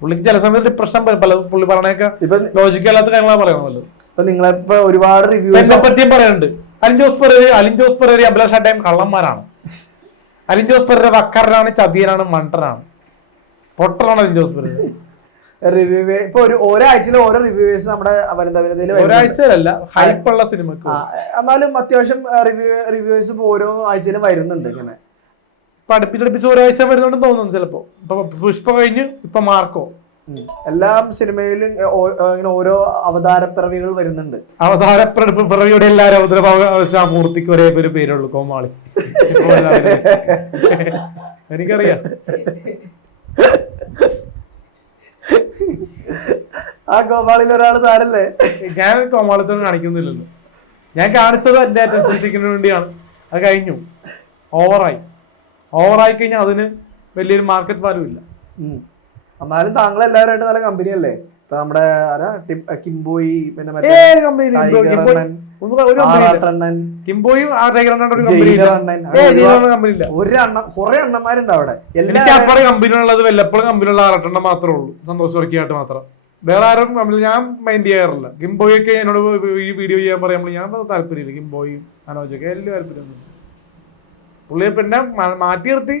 പുള്ളിക്ക് ചില സമയത്ത് ഡിപ്രഷൻ പല പുള്ളി പറഞ്ഞേക്കെ ലോജിക്കല്ലാത്ത കാര്യങ്ങളാണ് പറയുന്നത്. ഇപ്പൊ നിങ്ങളിപ്പോ ഒരുപാട് റിവ്യൂസിനെ പറ്റിയും പറയുന്നുണ്ട്. അലിൻ ജോസ് പെരേര അഭിലാഷ് ടൈം കള്ളന്മാരാണ്. അലിൻ ജോസ് പെരേര വക്കറാണ്, ചതിയനാണ്, മണ്ടനാണ്, പൊട്ടറാണ് അലിൻ ജോസ് പെരേര. റിവ്യൂ ഇപ്പൊ ഒരാഴ്ചയിൽ ഓരോ റിവ്യൂവേഴ്സ് നമ്മുടെ വനിതയിൽ ഒരാഴ്ചയിലല്ല, ഹൈപ്പുള്ള സിനിമക്ക്. എന്നാലും അത്യാവശ്യം റിവ്യൂവേഴ്സ് ഓരോ ആഴ്ചയിലും വരുന്നുണ്ട്. ഇങ്ങനെ അടുപ്പിച്ചടുപ്പിച്ച് ഒരാഴ്ച വരുന്നുണ്ടെന്ന് തോന്നുന്നു. ചിലപ്പോ ഇപ്പൊ പുഷ്പ കഴിഞ്ഞ് ഇപ്പൊ മാർക്കോ, എല്ലാം സിനിമയിലും ഇങ്ങനെ ഓരോ അവതാരപ്പിറവികൾ വരുന്നുണ്ട്. അവതാരപ്പിറവിയുടെ എല്ലാവരും അവതരപൂർത്തിക്ക് ഒരേ ഒരു പേരുള്ളൂ, കോമാളി. എനിക്കറിയാം. ആ കോമാളിയിൽ ഒരാൾ താരല്ലേ? ഞാൻ കോമാളിത്തോട് കാണിക്കുന്നില്ലല്ലോ. ഞാൻ കാണിച്ചത് എന്റെ അറ്റൻഷൻ വേണ്ടിയാണ്. അത് കഴിഞ്ഞു, ഓവറായി കഴിഞ്ഞാൽ അതിന് വലിയൊരു മാർക്കറ്റ് വാല്യൂ ഇല്ല. എന്നാലും താങ്കൾ എല്ലാവരുമായിട്ട് നല്ല കമ്പനി അല്ലേ? ഇപ്പൊ നമ്മുടെ കിംബോയി, പിന്നെ കുറെ അണ്ണന്മാരുണ്ട് അവിടെ. എനിക്ക് കമ്പനിയുള്ളത് വല്ലപ്പോഴും കമ്പനിയുള്ള ആറട്ടെണ്ണം മാത്രമേ ഉള്ളൂ, സന്തോഷ് വർക്കിയായിട്ട് മാത്രം. വേറെ ആരും കമ്പനി ഞാൻ മൈൻഡ് ചെയ്യാറില്ല. കിംബോയൊക്കെ എന്നോട് ഈ വീഡിയോ ചെയ്യാൻ പറയുമ്പോൾ ഞാൻ താല്പര്യമില്ല. കിംബോയും അനോജൊക്കെ വലിയ താല്പര്യമൊന്നും. പുള്ളിയെ പിന്നെ മാറ്റി നിർത്തി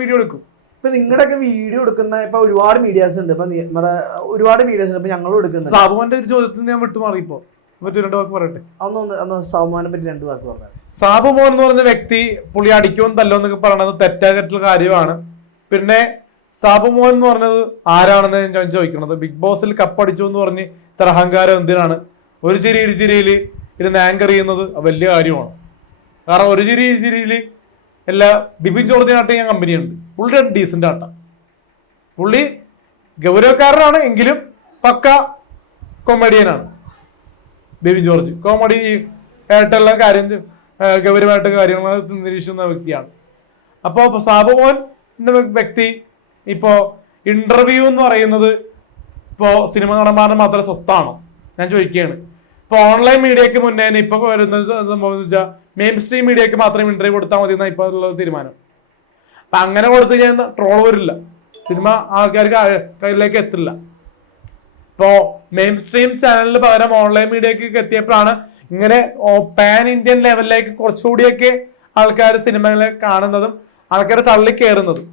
വീഡിയോ എടുക്കും. ഇപ്പൊ നിങ്ങളുടെയൊക്കെ വീഡിയോ എടുക്കുന്ന ഇപ്പൊ ഒരുപാട് മീഡിയാസ് ഉണ്ട്. ഇപ്പൊ നമ്മുടെ ഒരുപാട് മീഡിയാസ് ഉണ്ട്. ഇപ്പൊ ഞങ്ങളും എടുക്കുന്നത്. സാബുമാന്റെ ഒരു ചോദ്യത്തിന് ഞാൻ വിട്ടുമാറിപ്പോ മറ്റു 2 വാക്ക് പറയട്ടെ. അന്ന് സാബുമാനെ പറ്റി 2 വാക്ക് പറഞ്ഞു. സാബുമോൻ എന്ന് പറഞ്ഞ വ്യക്തി പുള്ളി അടിക്കുമെന്ന് തല്ലോ എന്നൊക്കെ പറയണത് തെറ്റായിട്ടുള്ള കാര്യമാണ്. പിന്നെ സാബുമോൻ എന്ന് പറഞ്ഞത് ആരാണെന്ന് ഞാൻ ചോദിക്കണത്. ബിഗ് ബോസിൽ കപ്പടിച്ചു എന്ന് പറഞ്ഞ് ഇത്ര അഹങ്കാരം എന്തിനാണ്? ഒരു ചിരിയിൽ ഇരുന്ന് ആങ്കർ ചെയ്യുന്നത് വലിയ കാര്യമാണ്. കാരണം ഒരു ചിരിയിൽ എല്ലാ ബിബിൻ ജോർജിനായിട്ട് ഞാൻ കമ്പനിയുണ്ട്. പുള്ളി ഡീസന്റ് ആട്ട. പുള്ളി ഗൗരവക്കാരനാണ് എങ്കിലും പക്ക കൊമേഡിയനാണ്. ബിബിൻ ജോർജ് കോമഡി ആയിട്ടുള്ള കാര്യം ഗൗരവമായിട്ട് കാര്യങ്ങൾ നിരീക്ഷിക്കുന്ന വ്യക്തിയാണ്. അപ്പോ സാബുമോൻ വ്യക്തി ഇപ്പോ ഇന്റർവ്യൂ എന്ന് പറയുന്നത് ഇപ്പോ സിനിമ നടന്മാരുടെ മാത്രം സ്വത്താണോ ഞാൻ ചോദിക്കുകയാണ്. ഇപ്പൊ ഓൺലൈൻ മീഡിയക്ക് മുന്നേ ഇപ്പൊ വരുന്നത് സംഭവം വെച്ചാൽ മെയിൻ സ്ട്രീം മീഡിയക്ക് മാത്രം ഇന്റർവ്യൂ കൊടുത്താൽ മതി എന്നാണ് ഇപ്പൊ ഉള്ള തീരുമാനം. അപ്പൊ അങ്ങനെ കൊടുത്തു കഴിഞ്ഞാൽ ട്രോൾ വരില്ല, സിനിമ ആൾക്കാർക്ക് കയ്യിലേക്ക് എത്തില്ല. ഇപ്പോ മെയിൻ സ്ട്രീം ചാനലിന് പകരം ഓൺലൈൻ മീഡിയക്ക് എത്തിയപ്പോഴാണ് ഇങ്ങനെ പാൻ ഇന്ത്യൻ ലെവലിലേക്ക് കുറച്ചുകൂടിയൊക്കെ ആൾക്കാർ സിനിമകളെ കാണുന്നതും ആൾക്കാർ തള്ളി കയറുന്നതും.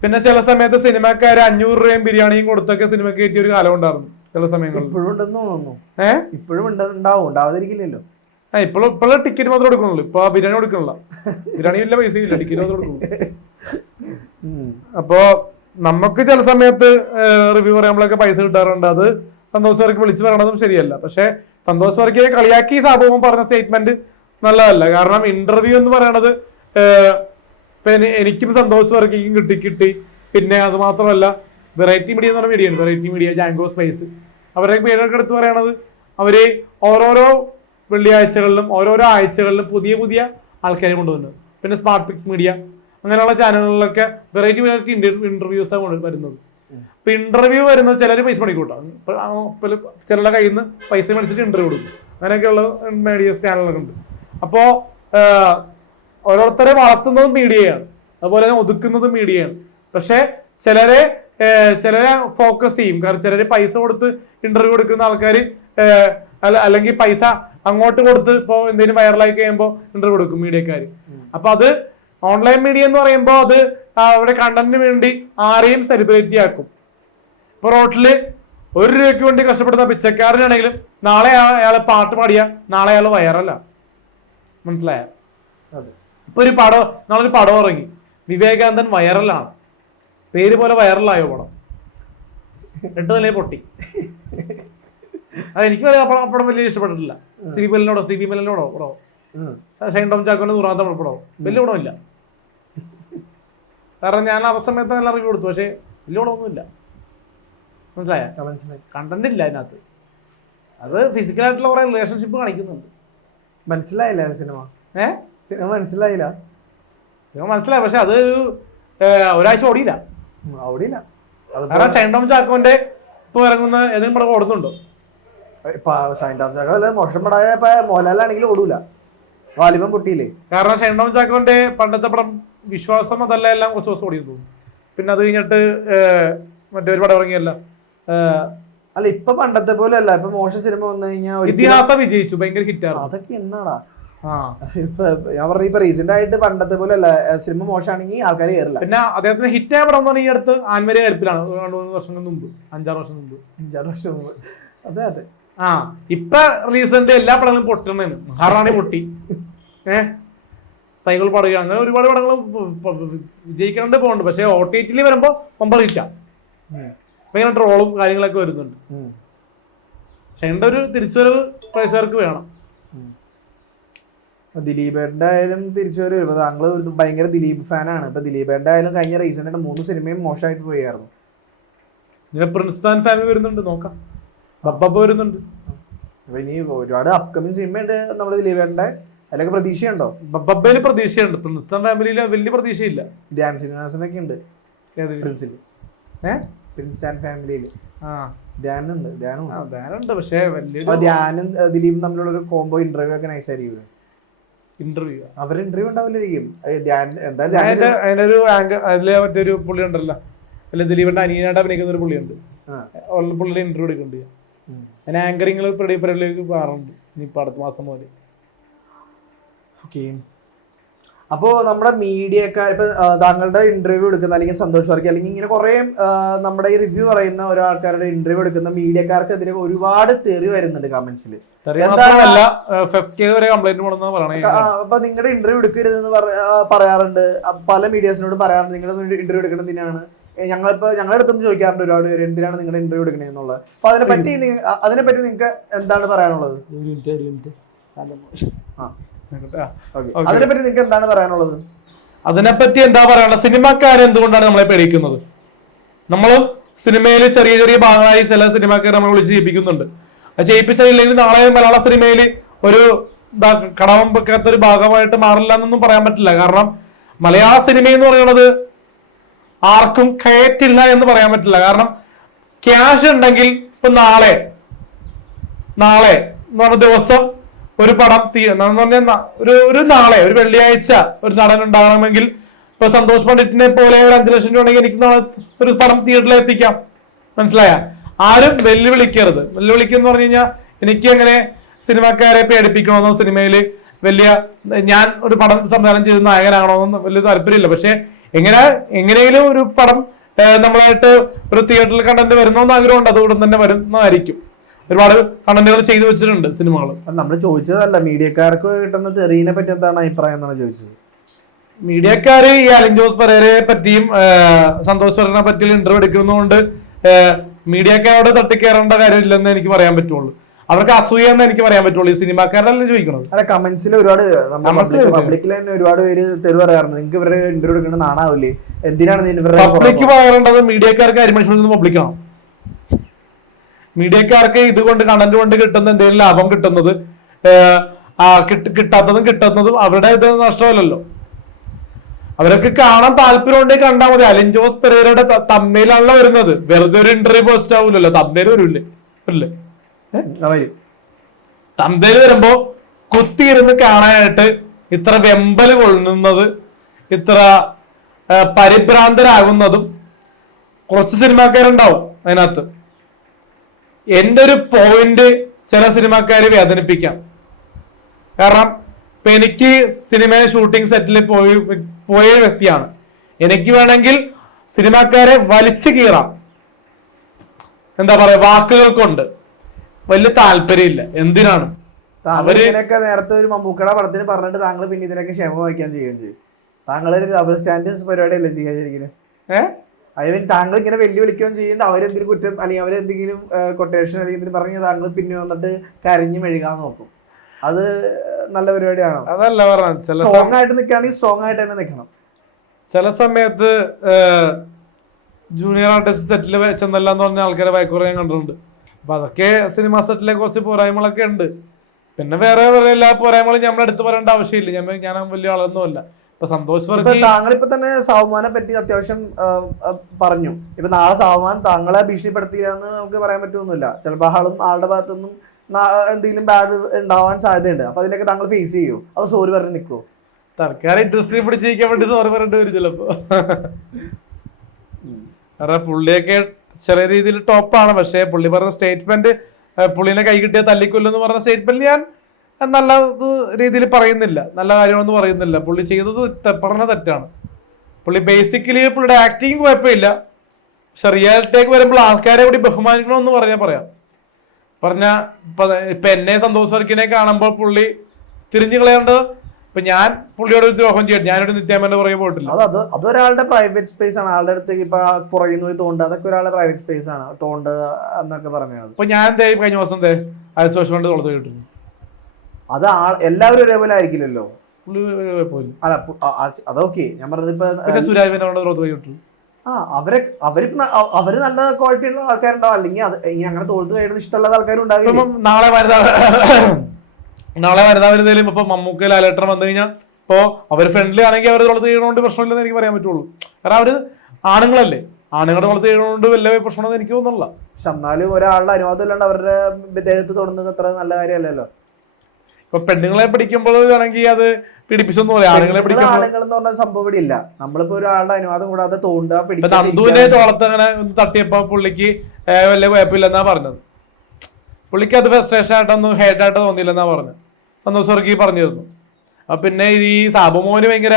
പിന്നെ ചില സമയത്ത് സിനിമക്കാർ 500 രൂപയും ബിരിയാണിയും കൊടുത്തൊക്കെ സിനിമ കയറ്റിയ ഒരു കാലം ഉണ്ടായിരുന്നു ചില സമയങ്ങളിൽ. ഇപ്പോഴും ഉണ്ടാവാതിരിക്കില്ലല്ലോ. ഇപ്പോഴും ടിക്കറ്റ് മാത്രമേ കൊടുക്കണുള്ളൂ, ഇപ്പൊ ബിരിയാണി കൊടുക്കണില്ല. ബിരിയാണി ഇല്ല, പൈസ ഇല്ല, ടിക്കറ്റ് മാത്രമേ കൊടുക്കുള്ളൂ. അപ്പോ നമുക്ക് ചില സമയത്ത് റിവ്യൂ പറയുമ്പോഴൊക്കെ പൈസ കിട്ടാറുണ്ട്. അത് സന്തോഷ് വർക്കി വിളിച്ചു പറയണതും ശരിയല്ല. പക്ഷെ സന്തോഷ് വർക്കിയെ കളിയാക്കി സാബുവും പറഞ്ഞ സ്റ്റേറ്റ്മെന്റ് നല്ലതല്ല. കാരണം ഇന്റർവ്യൂ എന്ന് പറയണത് എനിക്കും സന്തോഷ് വർക്കിക്കും കിട്ടി. പിന്നെ അത് മാത്രമല്ല വെറൈറ്റി മീഡിയ എന്ന് പറഞ്ഞ മീഡിയ ഉണ്ട്, വെറൈറ്റി മീഡിയ, ജാങ്കോ സ്പൈസ്, അവരുടെ പേരൊക്കെ എടുത്ത് പറയണത് അവര് ഓരോരോ വെള്ളിയാഴ്ചകളിലും ഓരോരോ ആഴ്ചകളിലും പുതിയ പുതിയ ആൾക്കാരെ കൊണ്ടുവരുന്നത്. പിന്നെ സ്മാർട്ട് പിക്സ് മീഡിയ അങ്ങനെയുള്ള ചാനലുകളിലൊക്കെ വെറൈറ്റി ഇന്റർവ്യൂസ് ആണ് വരുന്നത്. ഇപ്പൊ ഇന്റർവ്യൂ വരുന്നത് ചിലർ പൈസ മേടിക്കൂട്ടാം, ചിലരുടെ കയ്യിൽ നിന്ന് പൈസ മേടിച്ചിട്ട് ഇന്റർവ്യൂ കൊടുക്കും. അങ്ങനെയൊക്കെയുള്ള മീഡിയസ് ചാനലുകളൊക്കെ ഉണ്ട്. അപ്പോ ഓരോരുത്തരെ വളർത്തുന്നതും മീഡിയയാണ്, അതുപോലെ തന്നെ ഒതുക്കുന്നതും മീഡിയയാണ്. പക്ഷെ ചിലരെ ഫോക്കസ് ചെയ്യും. കാരണം ചിലര് പൈസ കൊടുത്ത് ഇന്റർവ്യൂ കൊടുക്കുന്ന ആൾക്കാര് അല്ലെങ്കിൽ പൈസ അങ്ങോട്ട് കൊടുത്ത് ഇപ്പൊ എന്തെങ്കിലും വൈറലായി കഴിയുമ്പോൾ ഇന്റർവ്യൂ കൊടുക്കും മീഡിയക്കാര്. അപ്പൊ അത് ഓൺലൈൻ മീഡിയ എന്ന് പറയുമ്പോൾ അത് അവിടെ കണ്ടന്റിന് വേണ്ടി ആരെയും സെലിബ്രിറ്റി ആക്കും. ഇപ്പൊ റോട്ടില് 1 രൂപയ്ക്ക് വേണ്ടി കഷ്ടപ്പെടുന്ന പിച്ചക്കാരനാണെങ്കിലും നാളെ അയാളെ പാട്ട് പാടിയ നാളെ അയാൾ വൈറല. മനസ്സിലായ? ഇപ്പൊ നാളൊരു പടം ഇറങ്ങി, വിവേകാനന്ദൻ വൈറലാണ്, പേര് പോലെ വൈറലായോ പടം, 8 നിലയിൽ പൊട്ടി. അത് എനിക്ക് പടം വലിയ ഇഷ്ടപ്പെട്ടിട്ടില്ല. സി ബി മെല്ലിനോടോ പടോ, ഷൈൻ ടോം ചാക്കോന്റെ 100ാമത്തെ പടോ, വലിയ പടമില്ല. കാരണം ഞാൻ ആ സമയത്ത് നല്ല റിവ്യൂ കൊടുത്തു, പക്ഷെ വലിയ പടമൊന്നുമില്ല. മനസ്സിലായ? കണ്ടന്റ് ഇല്ല അതിനകത്ത്. അത് ഫിസിക്കലായിട്ടുള്ള കുറെ റിലേഷൻഷിപ്പ് കാണിക്കുന്നുണ്ട്. മനസ്സിലായില്ല സിനിമ മനസ്സിലായില്ല. മനസ്സിലായി, പക്ഷെ അത് ഒരാഴ്ച ഓടിയില്ല. കാരണം ഷൈൻ ടോം ചാക്കോന്റെ ഇപ്പൊ ഇറങ്ങുന്ന ഏതെങ്കിലും പടം ഓടുന്നുണ്ടോ? ഷൈൻ ടോം ചാക്കോ മോശം പടായ മോഹൻലാലാണെങ്കിലും ഓടൂല, വാലിബൻ പൊട്ടിയില്ലേ. കാരണം ഷൈൻ ടോം ചാക്കോന്റെ പണ്ടത്തെ പടം വിശ്വാസം അതല്ല എല്ലാം കുറച്ച് ദിവസം ഓടിയെന്ന് തോന്നുന്നു. പിന്നെ അത് കഴിഞ്ഞിട്ട് മറ്റൊരു പടം ഇറങ്ങിയല്ല. അല്ല ഇപ്പൊ പണ്ടത്തെ പോലെ അല്ല. ഇപ്പൊ മോശം സിനിമ വന്നു കഴിഞ്ഞാൽ ഇതിഹാസം വിജയിച്ചു, ഭയങ്കര ഹിറ്റാണ്. അതൊക്കെ എന്നാടാ ഞാൻ പറഞ്ഞ ഇപ്പൊ റീസെന്റ് ആയിട്ട് പണ്ടത്തെ പോലെ അല്ല. സിനിമ മോശമാണെങ്കിൽ ആൾക്കാർ കയറില്ല. പിന്നെ അദ്ദേഹത്തിന് ഹിറ്റായ പടം എന്ന് പറഞ്ഞാൽ ഈ അടുത്ത് ആൻമരി കരുപ്പിലാണ്, 2-3 വർഷം മുമ്പ്, 5-6 വർഷം മുമ്പ്. അതെ അതെ. ഇപ്പൊ റീസെന്റ് എല്ലാ പടങ്ങളും പൊട്ടണേന്. മഹാറാണി പൊട്ടി, സൈക്കിൾ പടയുക, അങ്ങനെ ഒരുപാട് പടങ്ങൾ വിജയിക്കാണ്ട് പോകുന്നുണ്ട്. പക്ഷെ OTT വരുമ്പോ പമ്പർ ഹിറ്റാ, ഭയങ്കര ട്രോളും കാര്യങ്ങളൊക്കെ വരുന്നുണ്ട്. പക്ഷെ അതിന്റെ ഒരു തിരിച്ചുവരവ് പ്രേക്ഷകർക്ക് വേണം. ദിലീപേട്ടന്റെ ആയാലും തിരിച്ചു വരും. താങ്കൾ ഒരു ഭയങ്കര ദിലീപ് ഫാനാണ്. ഇപ്പൊ ദിലീപേട്ടന്റെ ആയാലും കഴിഞ്ഞ റീസെന്റ് ആയിട്ട് 3 സിനിമയും മോശമായിട്ട് പോയായിരുന്നു. പ്രിൻസ് ഫാമിലി വരുന്നുണ്ട്, നോക്കാം. ബബ്ബ വരുന്നുണ്ട്. ഇനി ഒരുപാട് അപ്കമിങ് സിനിമയുണ്ട് നമ്മുടെ ദിലീപേട്ടന്റെ. അതിലൊക്കെ പ്രതീക്ഷയുണ്ടോ? ബബ്ബയില് പ്രതീക്ഷയുണ്ട്, പ്രിൻസ് ഫാമിലിയില് വലിയ പ്രതീക്ഷയില്ല. ധ്യാൻ ശ്രീനിവാസനൊക്കെ ഉണ്ട് പ്രിൻസിൽ, പ്രിൻസ് ആൻഡ് ഫാമിലിയില്. ധ്യാനുണ്ട്. പക്ഷെ ധ്യാനും ദിലീപും തമ്മിലുള്ള ഒരു കോംബോ ഇന്റർവ്യൂ ഒക്കെ നൈസായിരിക്കും. ഇന്റർവ്യൂ അവര് ഇന്റർവ്യൂ ഉണ്ടാവില്ലായിരിക്കും. അതിനൊരു അതിലെ മറ്റൊരു പുള്ളി ഉണ്ടല്ലോ, അല്ലെ ദിലീപിന്റെ അനിയനായിട്ട് അഭിനയിക്കുന്ന ഒരു പുള്ളിയുണ്ട്, പുള്ളിയുടെ ഇന്റർവ്യൂ എടുക്കുന്നുണ്ട്. അതിന് ആങ്കറിങ്ങൾ പരിപാടിയിലേക്ക് മാറുന്നുണ്ട് ഇനിയിപ്പോ അടുത്ത മാസം പോലെ. അപ്പോ നമ്മുടെ മീഡിയക്കാർ ഇപ്പൊ താങ്കളുടെ ഇന്റർവ്യൂ എടുക്കുന്ന അല്ലെങ്കിൽ സന്തോഷ് വർക്കി അല്ലെങ്കിൽ ഇങ്ങനെ കുറെ നമ്മുടെ ഈ റിവ്യൂ പറയുന്ന ഓരോ ആൾക്കാരുടെ ഇന്റർവ്യൂ എടുക്കുന്ന മീഡിയക്കാർക്കെതിരെ ഒരുപാട് തെറി വരുന്നുണ്ട് കമന്റ്സിൽ. അപ്പൊ നിങ്ങളുടെ ഇന്റർവ്യൂ എടുക്കരുതെന്ന് പറയാറുണ്ട്, പല മീഡിയസിനോട് പറയാറുണ്ട്. നിങ്ങളുടെ ഇന്റർവ്യൂ എടുക്കുന്നതിനാണ് ഞങ്ങളുടെ അടുത്തും ചോദിക്കാറുണ്ട് ഒരുപാട് പേര്, എന്തിനാണ് നിങ്ങളുടെ ഇന്റർവ്യൂ എടുക്കണേന്നുള്ളത്. അപ്പൊ അതിനെപ്പറ്റി നിങ്ങൾക്ക് എന്താണ് പറയാനുള്ളത്? അതിനെപ്പറ്റി നിങ്ങൾക്ക് എന്താണ് പറയാനുള്ളത്? അതിനെപ്പറ്റി എന്താ പറയാനുള്ളത്? സിനിമക്കാരെ എന്തുകൊണ്ടാണ് നമ്മളെ പേടിക്കുന്നത്? നമ്മളും സിനിമയിൽ ചെറിയ ചെറിയ ഭാഗങ്ങളായി ചില സിനിമക്കാരെ നമ്മൾ വിളിച്ച് ചെയ്യിപ്പിക്കുന്നുണ്ട്. അത് ചെയ്യിപ്പിച്ചില്ലെങ്കിൽ നാളെ മലയാള സിനിമയിൽ ഒരു കടം വെക്കാത്ത ഒരു ഭാഗമായിട്ട് മാറില്ല എന്നൊന്നും പറയാൻ പറ്റില്ല. കാരണം മലയാള സിനിമ എന്ന് പറയുന്നത് ആർക്കും കയറ്റില്ല എന്ന് പറയാൻ പറ്റില്ല. കാരണം ക്യാഷ് ഉണ്ടെങ്കിൽ ഇപ്പൊ നാളെ എന്ന് പറഞ്ഞ ദിവസം ഒരു പടം ഒരു നാളെ ഒരു വെള്ളിയാഴ്ച ഒരു നടൻ ഉണ്ടാകണമെങ്കിൽ ഇപ്പൊ സന്തോഷ് പണ്ഡിറ്റിനെ പോലെ ഒരു 5 ലക്ഷം രൂപ ഉണ്ടെങ്കിൽ എനിക്ക് ഒരു പടം തിയേറ്ററിൽ എത്തിക്കാം. മനസ്സിലായ? ആരും വെല്ലുവിളിക്കരുത്. വെല്ലുവിളിക്കെന്ന് പറഞ്ഞു കഴിഞ്ഞാൽ എനിക്ക് അങ്ങനെ സിനിമാക്കാരെ പേടിപ്പിക്കണമെന്നോ സിനിമയില് ഞാൻ ഒരു പടം സംവിധാനം ചെയ്ത് നായകനാകണമെന്നോ വലിയ താല്പര്യമില്ല. പക്ഷെ എങ്ങനെയെങ്കിലും ഒരു പടം നമ്മളായിട്ട് ഒരു തിയേറ്ററിൽ കണ്ടന്റ് വരുന്നോന്ന് ആഗ്രഹമുണ്ട്. അതുകൊണ്ട് തന്നെ വരുന്നതായിരിക്കും. ഒരുപാട് കണ്ടന്റുകൾ ചെയ്തു വെച്ചിട്ടുണ്ട് സിനിമകൾ. നമ്മൾ ചോദിച്ചതല്ല, മീഡിയക്കാർക്ക് കിട്ടുന്ന തെറീനെ പറ്റി എന്താണ് അഭിപ്രായം എന്നാണ് ചോദിച്ചത്. മീഡിയക്കാര് ഈ അലിൻ ജോസ് പെരേരയെ പറ്റിയും സന്തോഷ് പെരേരനെ പറ്റിയും ഇന്റർവ്യൂ എടുക്കുന്നതുകൊണ്ട് മീഡിയക്കാരോട് തട്ടിക്കയറേണ്ട കാര്യമില്ലെന്ന് എനിക്ക് പറയാൻ പറ്റുള്ളൂ. അവർക്ക് അസൂയ എന്ന് എനിക്ക് പറയാൻ പറ്റുള്ളൂ. ഈ സിനിമാക്കാരല്ലേ ചോദിക്കുന്നത്. അല്ല, കമന്റ്സിൽ ഒരുപാട് പബ്ലിക്കിൽ തന്നെ ഒരുപാട് പേര് തെറി പറയാറുണ്ട്. നിങ്ങൾക്ക് ഇവരുടെ ഇന്റർവ്യൂ എടുക്കുന്നത് നാണാവില്ലേ, എന്തിനാണ് പബ്ലിക് പറയേണ്ടത്? മീഡിയക്കാർക്ക് അരിമനുഷ്യൻ പബ്ലിക്കാണോ? മീഡിയക്കാർക്ക് ഇതുകൊണ്ട് കണ്ടന്റ് കൊണ്ട് കിട്ടുന്ന എന്തെങ്കിലും ലാഭം കിട്ടുന്നത് കിട്ടുന്നതും അവരുടെ ഇത് നഷ്ടമല്ലല്ലോ. അവരൊക്കെ കാണാൻ താല്പര്യം ഉണ്ടെങ്കിൽ കണ്ടാൽ മതി. അലിൻ ജോസ് പെരേരയുടെ തമ്മയിലാണല്ലോ വരുന്നത്. വെറുതെ ഒരു ഇന്റർവ്യൂ പോസ്റ്റ് ആവൂലല്ലോ, തമ്മേല് വരില്ലേ? തമ്മേല് വരുമ്പോ കുത്തിയിരുന്ന് കാണാനായിട്ട് ഇത്ര വെമ്പല് കൊള്ളുന്നത്, ഇത്ര പരിഭ്രാന്തരാകുന്നതും കുറച്ച് സിനിമാക്കാരുണ്ടാവും അതിനകത്ത്. എന്റെ ഒരു പോയിന്റ് ചില സിനിമാക്കാരെ വേദനിപ്പിക്കാം. കാരണം ഇപ്പൊ എനിക്ക് സിനിമ ഷൂട്ടിംഗ് സെറ്റിൽ പോയ വ്യക്തിയാണ്. എനിക്ക് വേണമെങ്കിൽ സിനിമാക്കാരെ വലിച്ചു കീറാം, എന്താ പറയാ, വാക്കുകൾ കൊണ്ട്. വലിയ താല്പര്യമില്ല. എന്തിനാണ് അവരിനൊക്കെ നേരത്തെ ഒരു മമ്മൂക്കയുടെ പടത്തിന് പറഞ്ഞിട്ട് താങ്കൾ പിന്നെ ഇതിനൊക്കെ ക്ഷമ വഹിക്കാൻ ചെയ്യുകയും ചെയ്യും. താങ്കൾ ഒരു ഡബിൾ സ്റ്റാൻഡേർഡ് പരിപാടിയല്ലേ ചെയ്യാൻ ശരിക്കും? താങ്കൾ ഇങ്ങനെ വെല്ലുവിളിക്കുകയും ചെയ്യുന്നത് അവരെന്തെങ്കിലും കുറ്റം അല്ലെങ്കിൽ അവരെന്തെങ്കിലും കൊട്ടേഷൻ അല്ലെങ്കിൽ പറഞ്ഞ് താങ്കൾ പിന്നെ വന്നിട്ട് കരഞ്ഞു മെഴുകാൻ നോക്കും. അത് നല്ല പരിപാടിയാണോ? അതല്ല പറഞ്ഞത്. സ്ട്രോങ് ആയിട്ട് നിൽക്കുകയാണെങ്കിൽ സ്ട്രോങ് ആയിട്ട് തന്നെ നിൽക്കണം. ചില സമയത്ത് ജൂനിയർ ആർട്ടിസ്റ്റ് സെറ്റിൽ ചെന്നല്ല എന്ന് പറഞ്ഞ ആൾക്കാരെ വയക്കുറ ഞാൻ കണ്ടിട്ടുണ്ട്. അപ്പൊ അതൊക്കെ സിനിമ സെറ്റിലെ കുറച്ച് പോരായ്മകളൊക്കെ ഉണ്ട്. പിന്നെ വേറെ എല്ലാ പോരായ്മകളും നമ്മൾ എടുത്തു പറയേണ്ട ആവശ്യമില്ല. ഞാൻ വലിയ ആളൊന്നുമല്ല. ഇപ്പൊ സന്തോഷ് താങ്കളിപ്പോ തന്നെ സാവുമാനെ പറ്റി അത്യാവശ്യം പറഞ്ഞു. ഇപ്പൊ നാളെ സാവുമാൻ താങ്കളെ ഭീഷണിപ്പെടുത്തിയെന്ന് നമുക്ക് പറയാൻ പറ്റുമൊന്നുമില്ല. ചിലപ്പോൾ ആളുടെ ഭാഗത്തുനിന്നും എന്തെങ്കിലും ബാഡ് ഉണ്ടാവാൻ സാധ്യതയുണ്ട്. അപ്പൊ അതിനൊക്കെ താങ്കൾ ഫേസ് ചെയ്യൂ? അത് സോറി പറഞ്ഞ് നിൽക്കുവോ? തൽക്കാലം ഇൻഡസ്ട്രി പിടിച്ചിരിക്കാൻ വേണ്ടി സോറി പറഞ്ഞിട്ട് വരും ചിലപ്പോ. കാരണം പുള്ളിയൊക്കെ ചെറിയ രീതിയിൽ ടോപ്പാണ്. പക്ഷെ പുള്ളി പറഞ്ഞ സ്റ്റേറ്റ്മെന്റ്, പുള്ളിനെ കൈ കിട്ടിയ തല്ലിക്കൊല്ലെന്ന് പറഞ്ഞ സ്റ്റേറ്റ്മെന്റ് ഞാൻ നല്ല രീതിയിൽ പറയുന്നില്ല, നല്ല കാര്യമൊന്നും പറയുന്നില്ല. പുള്ളി ചെയ്തത് പറഞ്ഞ തെറ്റാണ്. പുള്ളി ബേസിക്കലി പുള്ളിയുടെ ആക്ടിങ് കുഴപ്പമില്ല. പക്ഷെ റിയാലിറ്റിക്ക് വരുമ്പോൾ ആൾക്കാരെ കൂടി ബഹുമാനിക്കണമെന്ന് പറയാം. ഇപ്പൊ എന്നെ സന്തോഷ് വർക്കിനെ കാണുമ്പോൾ പുള്ളി തിരിഞ്ഞു കളയേണ്ടത്, ഇപ്പൊ ഞാൻ പുള്ളിയോട് ഒരു ദ്രോഹം ചെയ്യട്ടെ, ഞാനൊരു നിത്യാമന്റെ പുറകെ പോയിട്ടില്ല. അതൊരാളുടെ പ്രൈവറ്റ് സ്പേസ് ആണ്. ആളുടെ അടുത്തേക്ക് ഇപ്പൊ പുറകിൽ തോണ്ട്, അതൊക്കെ ഒരാളുടെ പ്രൈവറ്റ് സ്പേസ് ആണ്. തോണ്ട് എന്നൊക്കെ പറഞ്ഞത്. ഇപ്പൊ ഞാൻ കഴിഞ്ഞ ദിവസം ഐസോഷൻ കൊണ്ട് തുളത്ത് കിട്ടുന്നു. അത് എല്ലാവരും ഒരേപോലെ ആയിരിക്കില്ലല്ലോ. അല്ല അതൊക്കെ ഞാൻ പറഞ്ഞത്. ഇപ്പൊ സുരാജിനെ തുളത്ത് കിട്ടും. അവര് നല്ല ക്വാളിറ്റി ഉള്ള ആൾക്കാരുണ്ടാവും. അല്ലെങ്കിൽ അങ്ങനെ തോൽത്ത് കഴിയുന്ന ഇഷ്ടമുള്ള ആൾക്കാരും ഉണ്ടാവും. നാളെ വനിതാ വരുന്നതിലും ഇപ്പൊ മമ്മൂക്ക ലാലേട്ടൻ വന്നു കഴിഞ്ഞാൽ ഇപ്പൊ അവര് ഫ്രണ്ട്ലി ആണെങ്കിൽ അവർ തുളത്ത് ചെയ്യണോണ്ട് പ്രശ്നമില്ലെന്ന് എനിക്ക് പറയാൻ പറ്റുള്ളൂ. കാരണം അവര് ആണുങ്ങളല്ലേ, ആണുങ്ങളുടെ തുളത്ത് ചെയ്യണോണ്ട് വലിയ പ്രശ്നമെന്ന് എനിക്ക് തോന്നുന്നില്ല. പക്ഷെ എന്നാലും ഒരാളുടെ അനുവാദം ഇല്ലാണ്ട് അവരുടെ ദേഹത്ത് തൊടുന്നത് അത്ര നല്ല കാര്യമല്ലല്ലോ. ഇപ്പൊ പെണ്ണുങ്ങളെ പിടിക്കുമ്പോൾ ആണെങ്കിൽ അത് പീഡിപ്പിച്ചെന്ന് പറയാം. ആണുങ്ങളെ പിടിക്കുമ്പോൾ ആണുങ്ങൾ എന്ന് പറഞ്ഞ സംഭവം ഇവിടെ ഇല്ല. നമ്മളിപ്പോ ഒരാളുടെ അനുവാദം കൂടാതെ തോണ്ടുക, പിടിക്കുക. നന്ദുവിനെ തോളത്ത് അങ്ങനെ തട്ടിയപ്പോ പുള്ളിക്ക് വലിയ കുഴപ്പമില്ലെന്നാ പറഞ്ഞത്. പുള്ളിക്ക് അത് ഫ്രസ്ട്രേഷൻ ആയിട്ടൊന്നും ഹേറ്റ് ആയിട്ട് തോന്നിയില്ലെന്നാ പറഞ്ഞത്. സന്തോഷ് വർക്കി പറഞ്ഞിരുന്നു. അപ്പൊ പിന്നെ ഈ സാബുമോന് ഭയങ്കര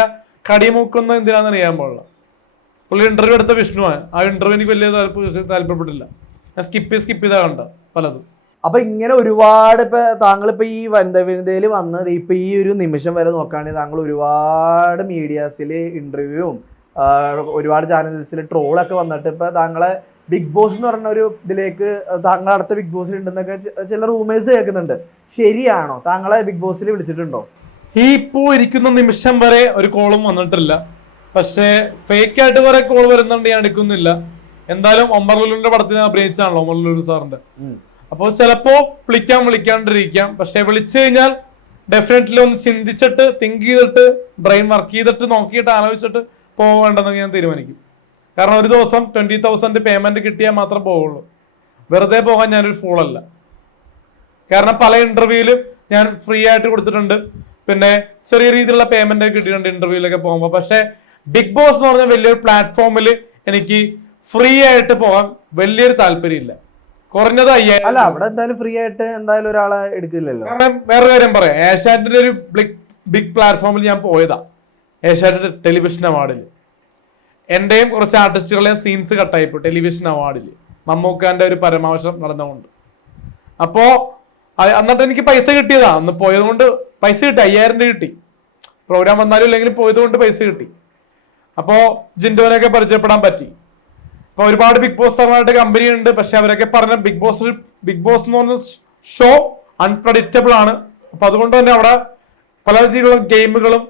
കടിമുക്കുന്ന എന്തിനാന്ന് അറിയാൻ പാടില്ല. പുള്ളി ഇന്റർവ്യൂ എടുത്ത വിഷ്ണുവാണ്. ആ ഇന്റർവ്യൂ എനിക്ക് വലിയ താല്പര്യപ്പെട്ടില്ല. ഞാൻ സ്കിപ്പ് ചെയ്താ കണ്ട പലതും. അപ്പൊ ഇങ്ങനെ ഒരുപാട് ഇപ്പൊ താങ്കൾ ഇപ്പൊ ഈ വനിതയിൽ വന്നത് ഇപ്പൊ ഈ ഒരു നിമിഷം വരെ നോക്കുകയാണെങ്കിൽ താങ്കൾ ഒരുപാട് മീഡിയാസില് ഇന്റർവ്യൂവും ഒരുപാട് ചാനൽസിൽ ട്രോളൊക്കെ വന്നിട്ട് ഇപ്പൊ താങ്കളെ ബിഗ് ബോസ് എന്ന് പറഞ്ഞ ഒരു ഇതിലേക്ക് താങ്കൾ അടുത്ത ബിഗ് ബോസിൽ ഉണ്ടെന്നൊക്കെ ചില റൂമേഴ്സ് കേൾക്കുന്നുണ്ട്. ശരിയാണോ? താങ്കളെ ബിഗ് ബോസിൽ വിളിച്ചിട്ടുണ്ടോ? ഈ ഇപ്പോ ഇരിക്കുന്ന നിമിഷം വരെ ഒരു കോളും വന്നിട്ടില്ല. പക്ഷെ ഫേക്ക് ആയിട്ട് കുറെ കോൾ വരുന്നുണ്ട്, ഞാൻ എടുക്കുന്നില്ല. എന്തായാലും ഒമർ ലുലുവിന്റെ പടത്തിന് അഭിനയിച്ചാണല്ലോ ഒമർ ലുലു സാറിന്റെ. അപ്പോൾ ചിലപ്പോ വിളിക്കാണ്ടിരിക്കാം. പക്ഷെ വിളിച്ചു കഴിഞ്ഞാൽ ഡെഫിനറ്റ്ലി ഒന്ന് ചിന്തിച്ചിട്ട് തിങ്ക് ചെയ്തിട്ട് ബ്രെയിൻ വർക്ക് ചെയ്തിട്ട് നോക്കിയിട്ട് ആലോചിച്ചിട്ട് പോവേണ്ടെന്ന് ഞാൻ തീരുമാനിക്കും. കാരണം ഒരു ദിവസം 20,000 പേയ്മെന്റ് കിട്ടിയാൽ മാത്രം പോവുള്ളൂ. വെറുതെ പോകാൻ ഞാനൊരു ഫൂളല്ല. കാരണം പല ഇന്റർവ്യൂവിലും ഞാൻ ഫ്രീ ആയിട്ട് കൊടുത്തിട്ടുണ്ട്, പിന്നെ ചെറിയ രീതിയിലുള്ള പേയ്മെന്റ് ഒക്കെ കിട്ടിയിട്ടുണ്ട് ഇന്റർവ്യൂവിലൊക്കെ പോകുമ്പോൾ. പക്ഷെ ബിഗ് ബോസ് എന്ന് പറഞ്ഞ വലിയൊരു പ്ലാറ്റ്ഫോമിൽ എനിക്ക് ഫ്രീ ആയിട്ട് പോകാൻ വലിയൊരു താല്പര്യമില്ല. കുറഞ്ഞത് 5000. അല്ല, അവിടെ എന്തായാലും ഫ്രീ ആയിട്ട് എന്തായാലും ഒരാളെ എടുക്കില്ലല്ലോ. കാരണം വേറെ കാര്യം പറയാം, ഏഷ്യാനെറ്റിന്റെ ഒരു ബിഗ് പ്ലാറ്റ്ഫോമിൽ ഞാൻ പോയതാ. ഏഷ്യാനെറ്റ് ടെലിവിഷൻ അവാർഡിൽ എന്റെയും കുറച്ച് ആർട്ടിസ്റ്റുകളെയും സീൻസ് കട്ടായിപ്പോ ടെലിവിഷൻ അവാർഡിൽ മമ്മൂക്കാന്റെ ഒരു പരമാവശം നടന്നുകൊണ്ട്. അപ്പോ എന്നിട്ട് എനിക്ക് പൈസ കിട്ടിയതാ. അന്ന് പോയത് കൊണ്ട് പൈസ കിട്ടി, 5000 രൂപ കിട്ടി. പ്രോഗ്രാം വന്നാലും ഇല്ലെങ്കിലും പോയത് കൊണ്ട് പൈസ കിട്ടി. അപ്പോ ജിൻഡോനൊക്കെ പരിചയപ്പെടാൻ പറ്റി. ഇപ്പൊ ഒരുപാട് ബിഗ് ബോസ് തരമായിട്ട് കമ്പനി ഉണ്ട്. പക്ഷെ അവരൊക്കെ പറഞ്ഞ ബിഗ് ബോസ് എന്ന് പറഞ്ഞ ഷോ അൺപ്രഡിക്റ്റബിൾ ആണ്. അപ്പൊ അതുകൊണ്ട് തന്നെ അവിടെ പല രീതിയിലുള്ള ഗെയിമുകളും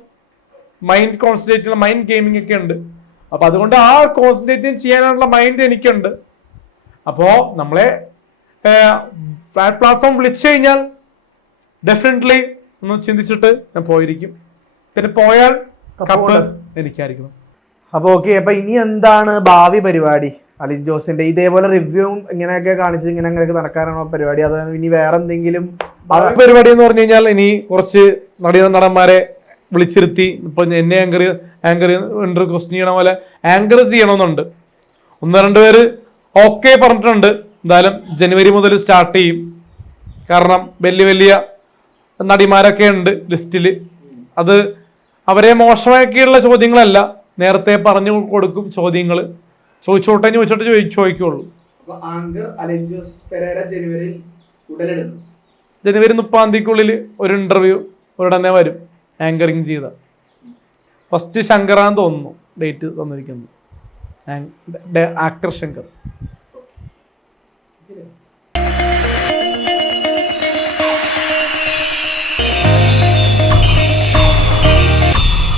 മൈൻഡ് കോൺസെൻട്രേറ്റ് മൈൻഡ് ഗെയിമിംഗ് ഒക്കെ ഉണ്ട്. അപ്പൊ അതുകൊണ്ട് ആ കോൺസെൻട്രേറ്റ് ചെയ്യാനുള്ള മൈൻഡ് എനിക്കുണ്ട്. അപ്പോ നമ്മളെ പ്ലാറ്റ്ഫോം വിളിച്ചു കഴിഞ്ഞാൽ ഡെഫിനറ്റ്ലി ഒന്ന് ചിന്തിച്ചിട്ട് ഞാൻ പോയിരിക്കും. പിന്നെ പോയാൽ കപ്പ് എനിക്കായിരിക്കും. അപ്പൊ ഓക്കെ, അപ്പൊ ഇനി എന്താണ് ഭാവി പരിപാടി? അലിൻ ജോസിന്റെ ഇതേപോലെ റിവ്യൂവും ഇങ്ങനെയൊക്കെ കാണിച്ച് അങ്ങനെയൊക്കെ നടക്കാനാണോ പരിപാടി? അതോ ഇനി വേറെ എന്തെങ്കിലും പരിപാടി എന്ന് പറഞ്ഞു കഴിഞ്ഞാൽ ഇനി കുറച്ച് നടന്മാരെ വിളിച്ചിരുത്തി ഇപ്പൊ എന്നെ ആങ്കർ ക്വസ്റ്റ്യൻ ചെയ്യണ പോലെ ആങ്കർ ചെയ്യണമെന്നുണ്ട്. 1-2 പേര് ഓക്കെ പറഞ്ഞിട്ടുണ്ട്. എന്തായാലും ജനുവരി മുതൽ സ്റ്റാർട്ട് ചെയ്യും. കാരണം വലിയ നടിമാരൊക്കെ ഉണ്ട് ലിസ്റ്റിൽ. അത് അവരെ മോശമാക്കിയുള്ള ചോദ്യങ്ങളല്ല, നേരത്തെ പറഞ്ഞു കൊടുക്കും ചോദ്യങ്ങൾ. ചോദിച്ചിട്ട് ചോദിക്കുള്ളൂ. ജനുവരി 30-ക്കുള്ളിൽ ഒരു ഇന്റർവ്യൂ ഉടനെ വരും. ആങ്കറിങ് ചെയ്ത ഫസ്റ്റ് ശങ്കറാന്ന് തോന്നുന്നു ഡേറ്റ് തന്നിരിക്കുന്നത്, ആക്ടർ ശങ്കർ.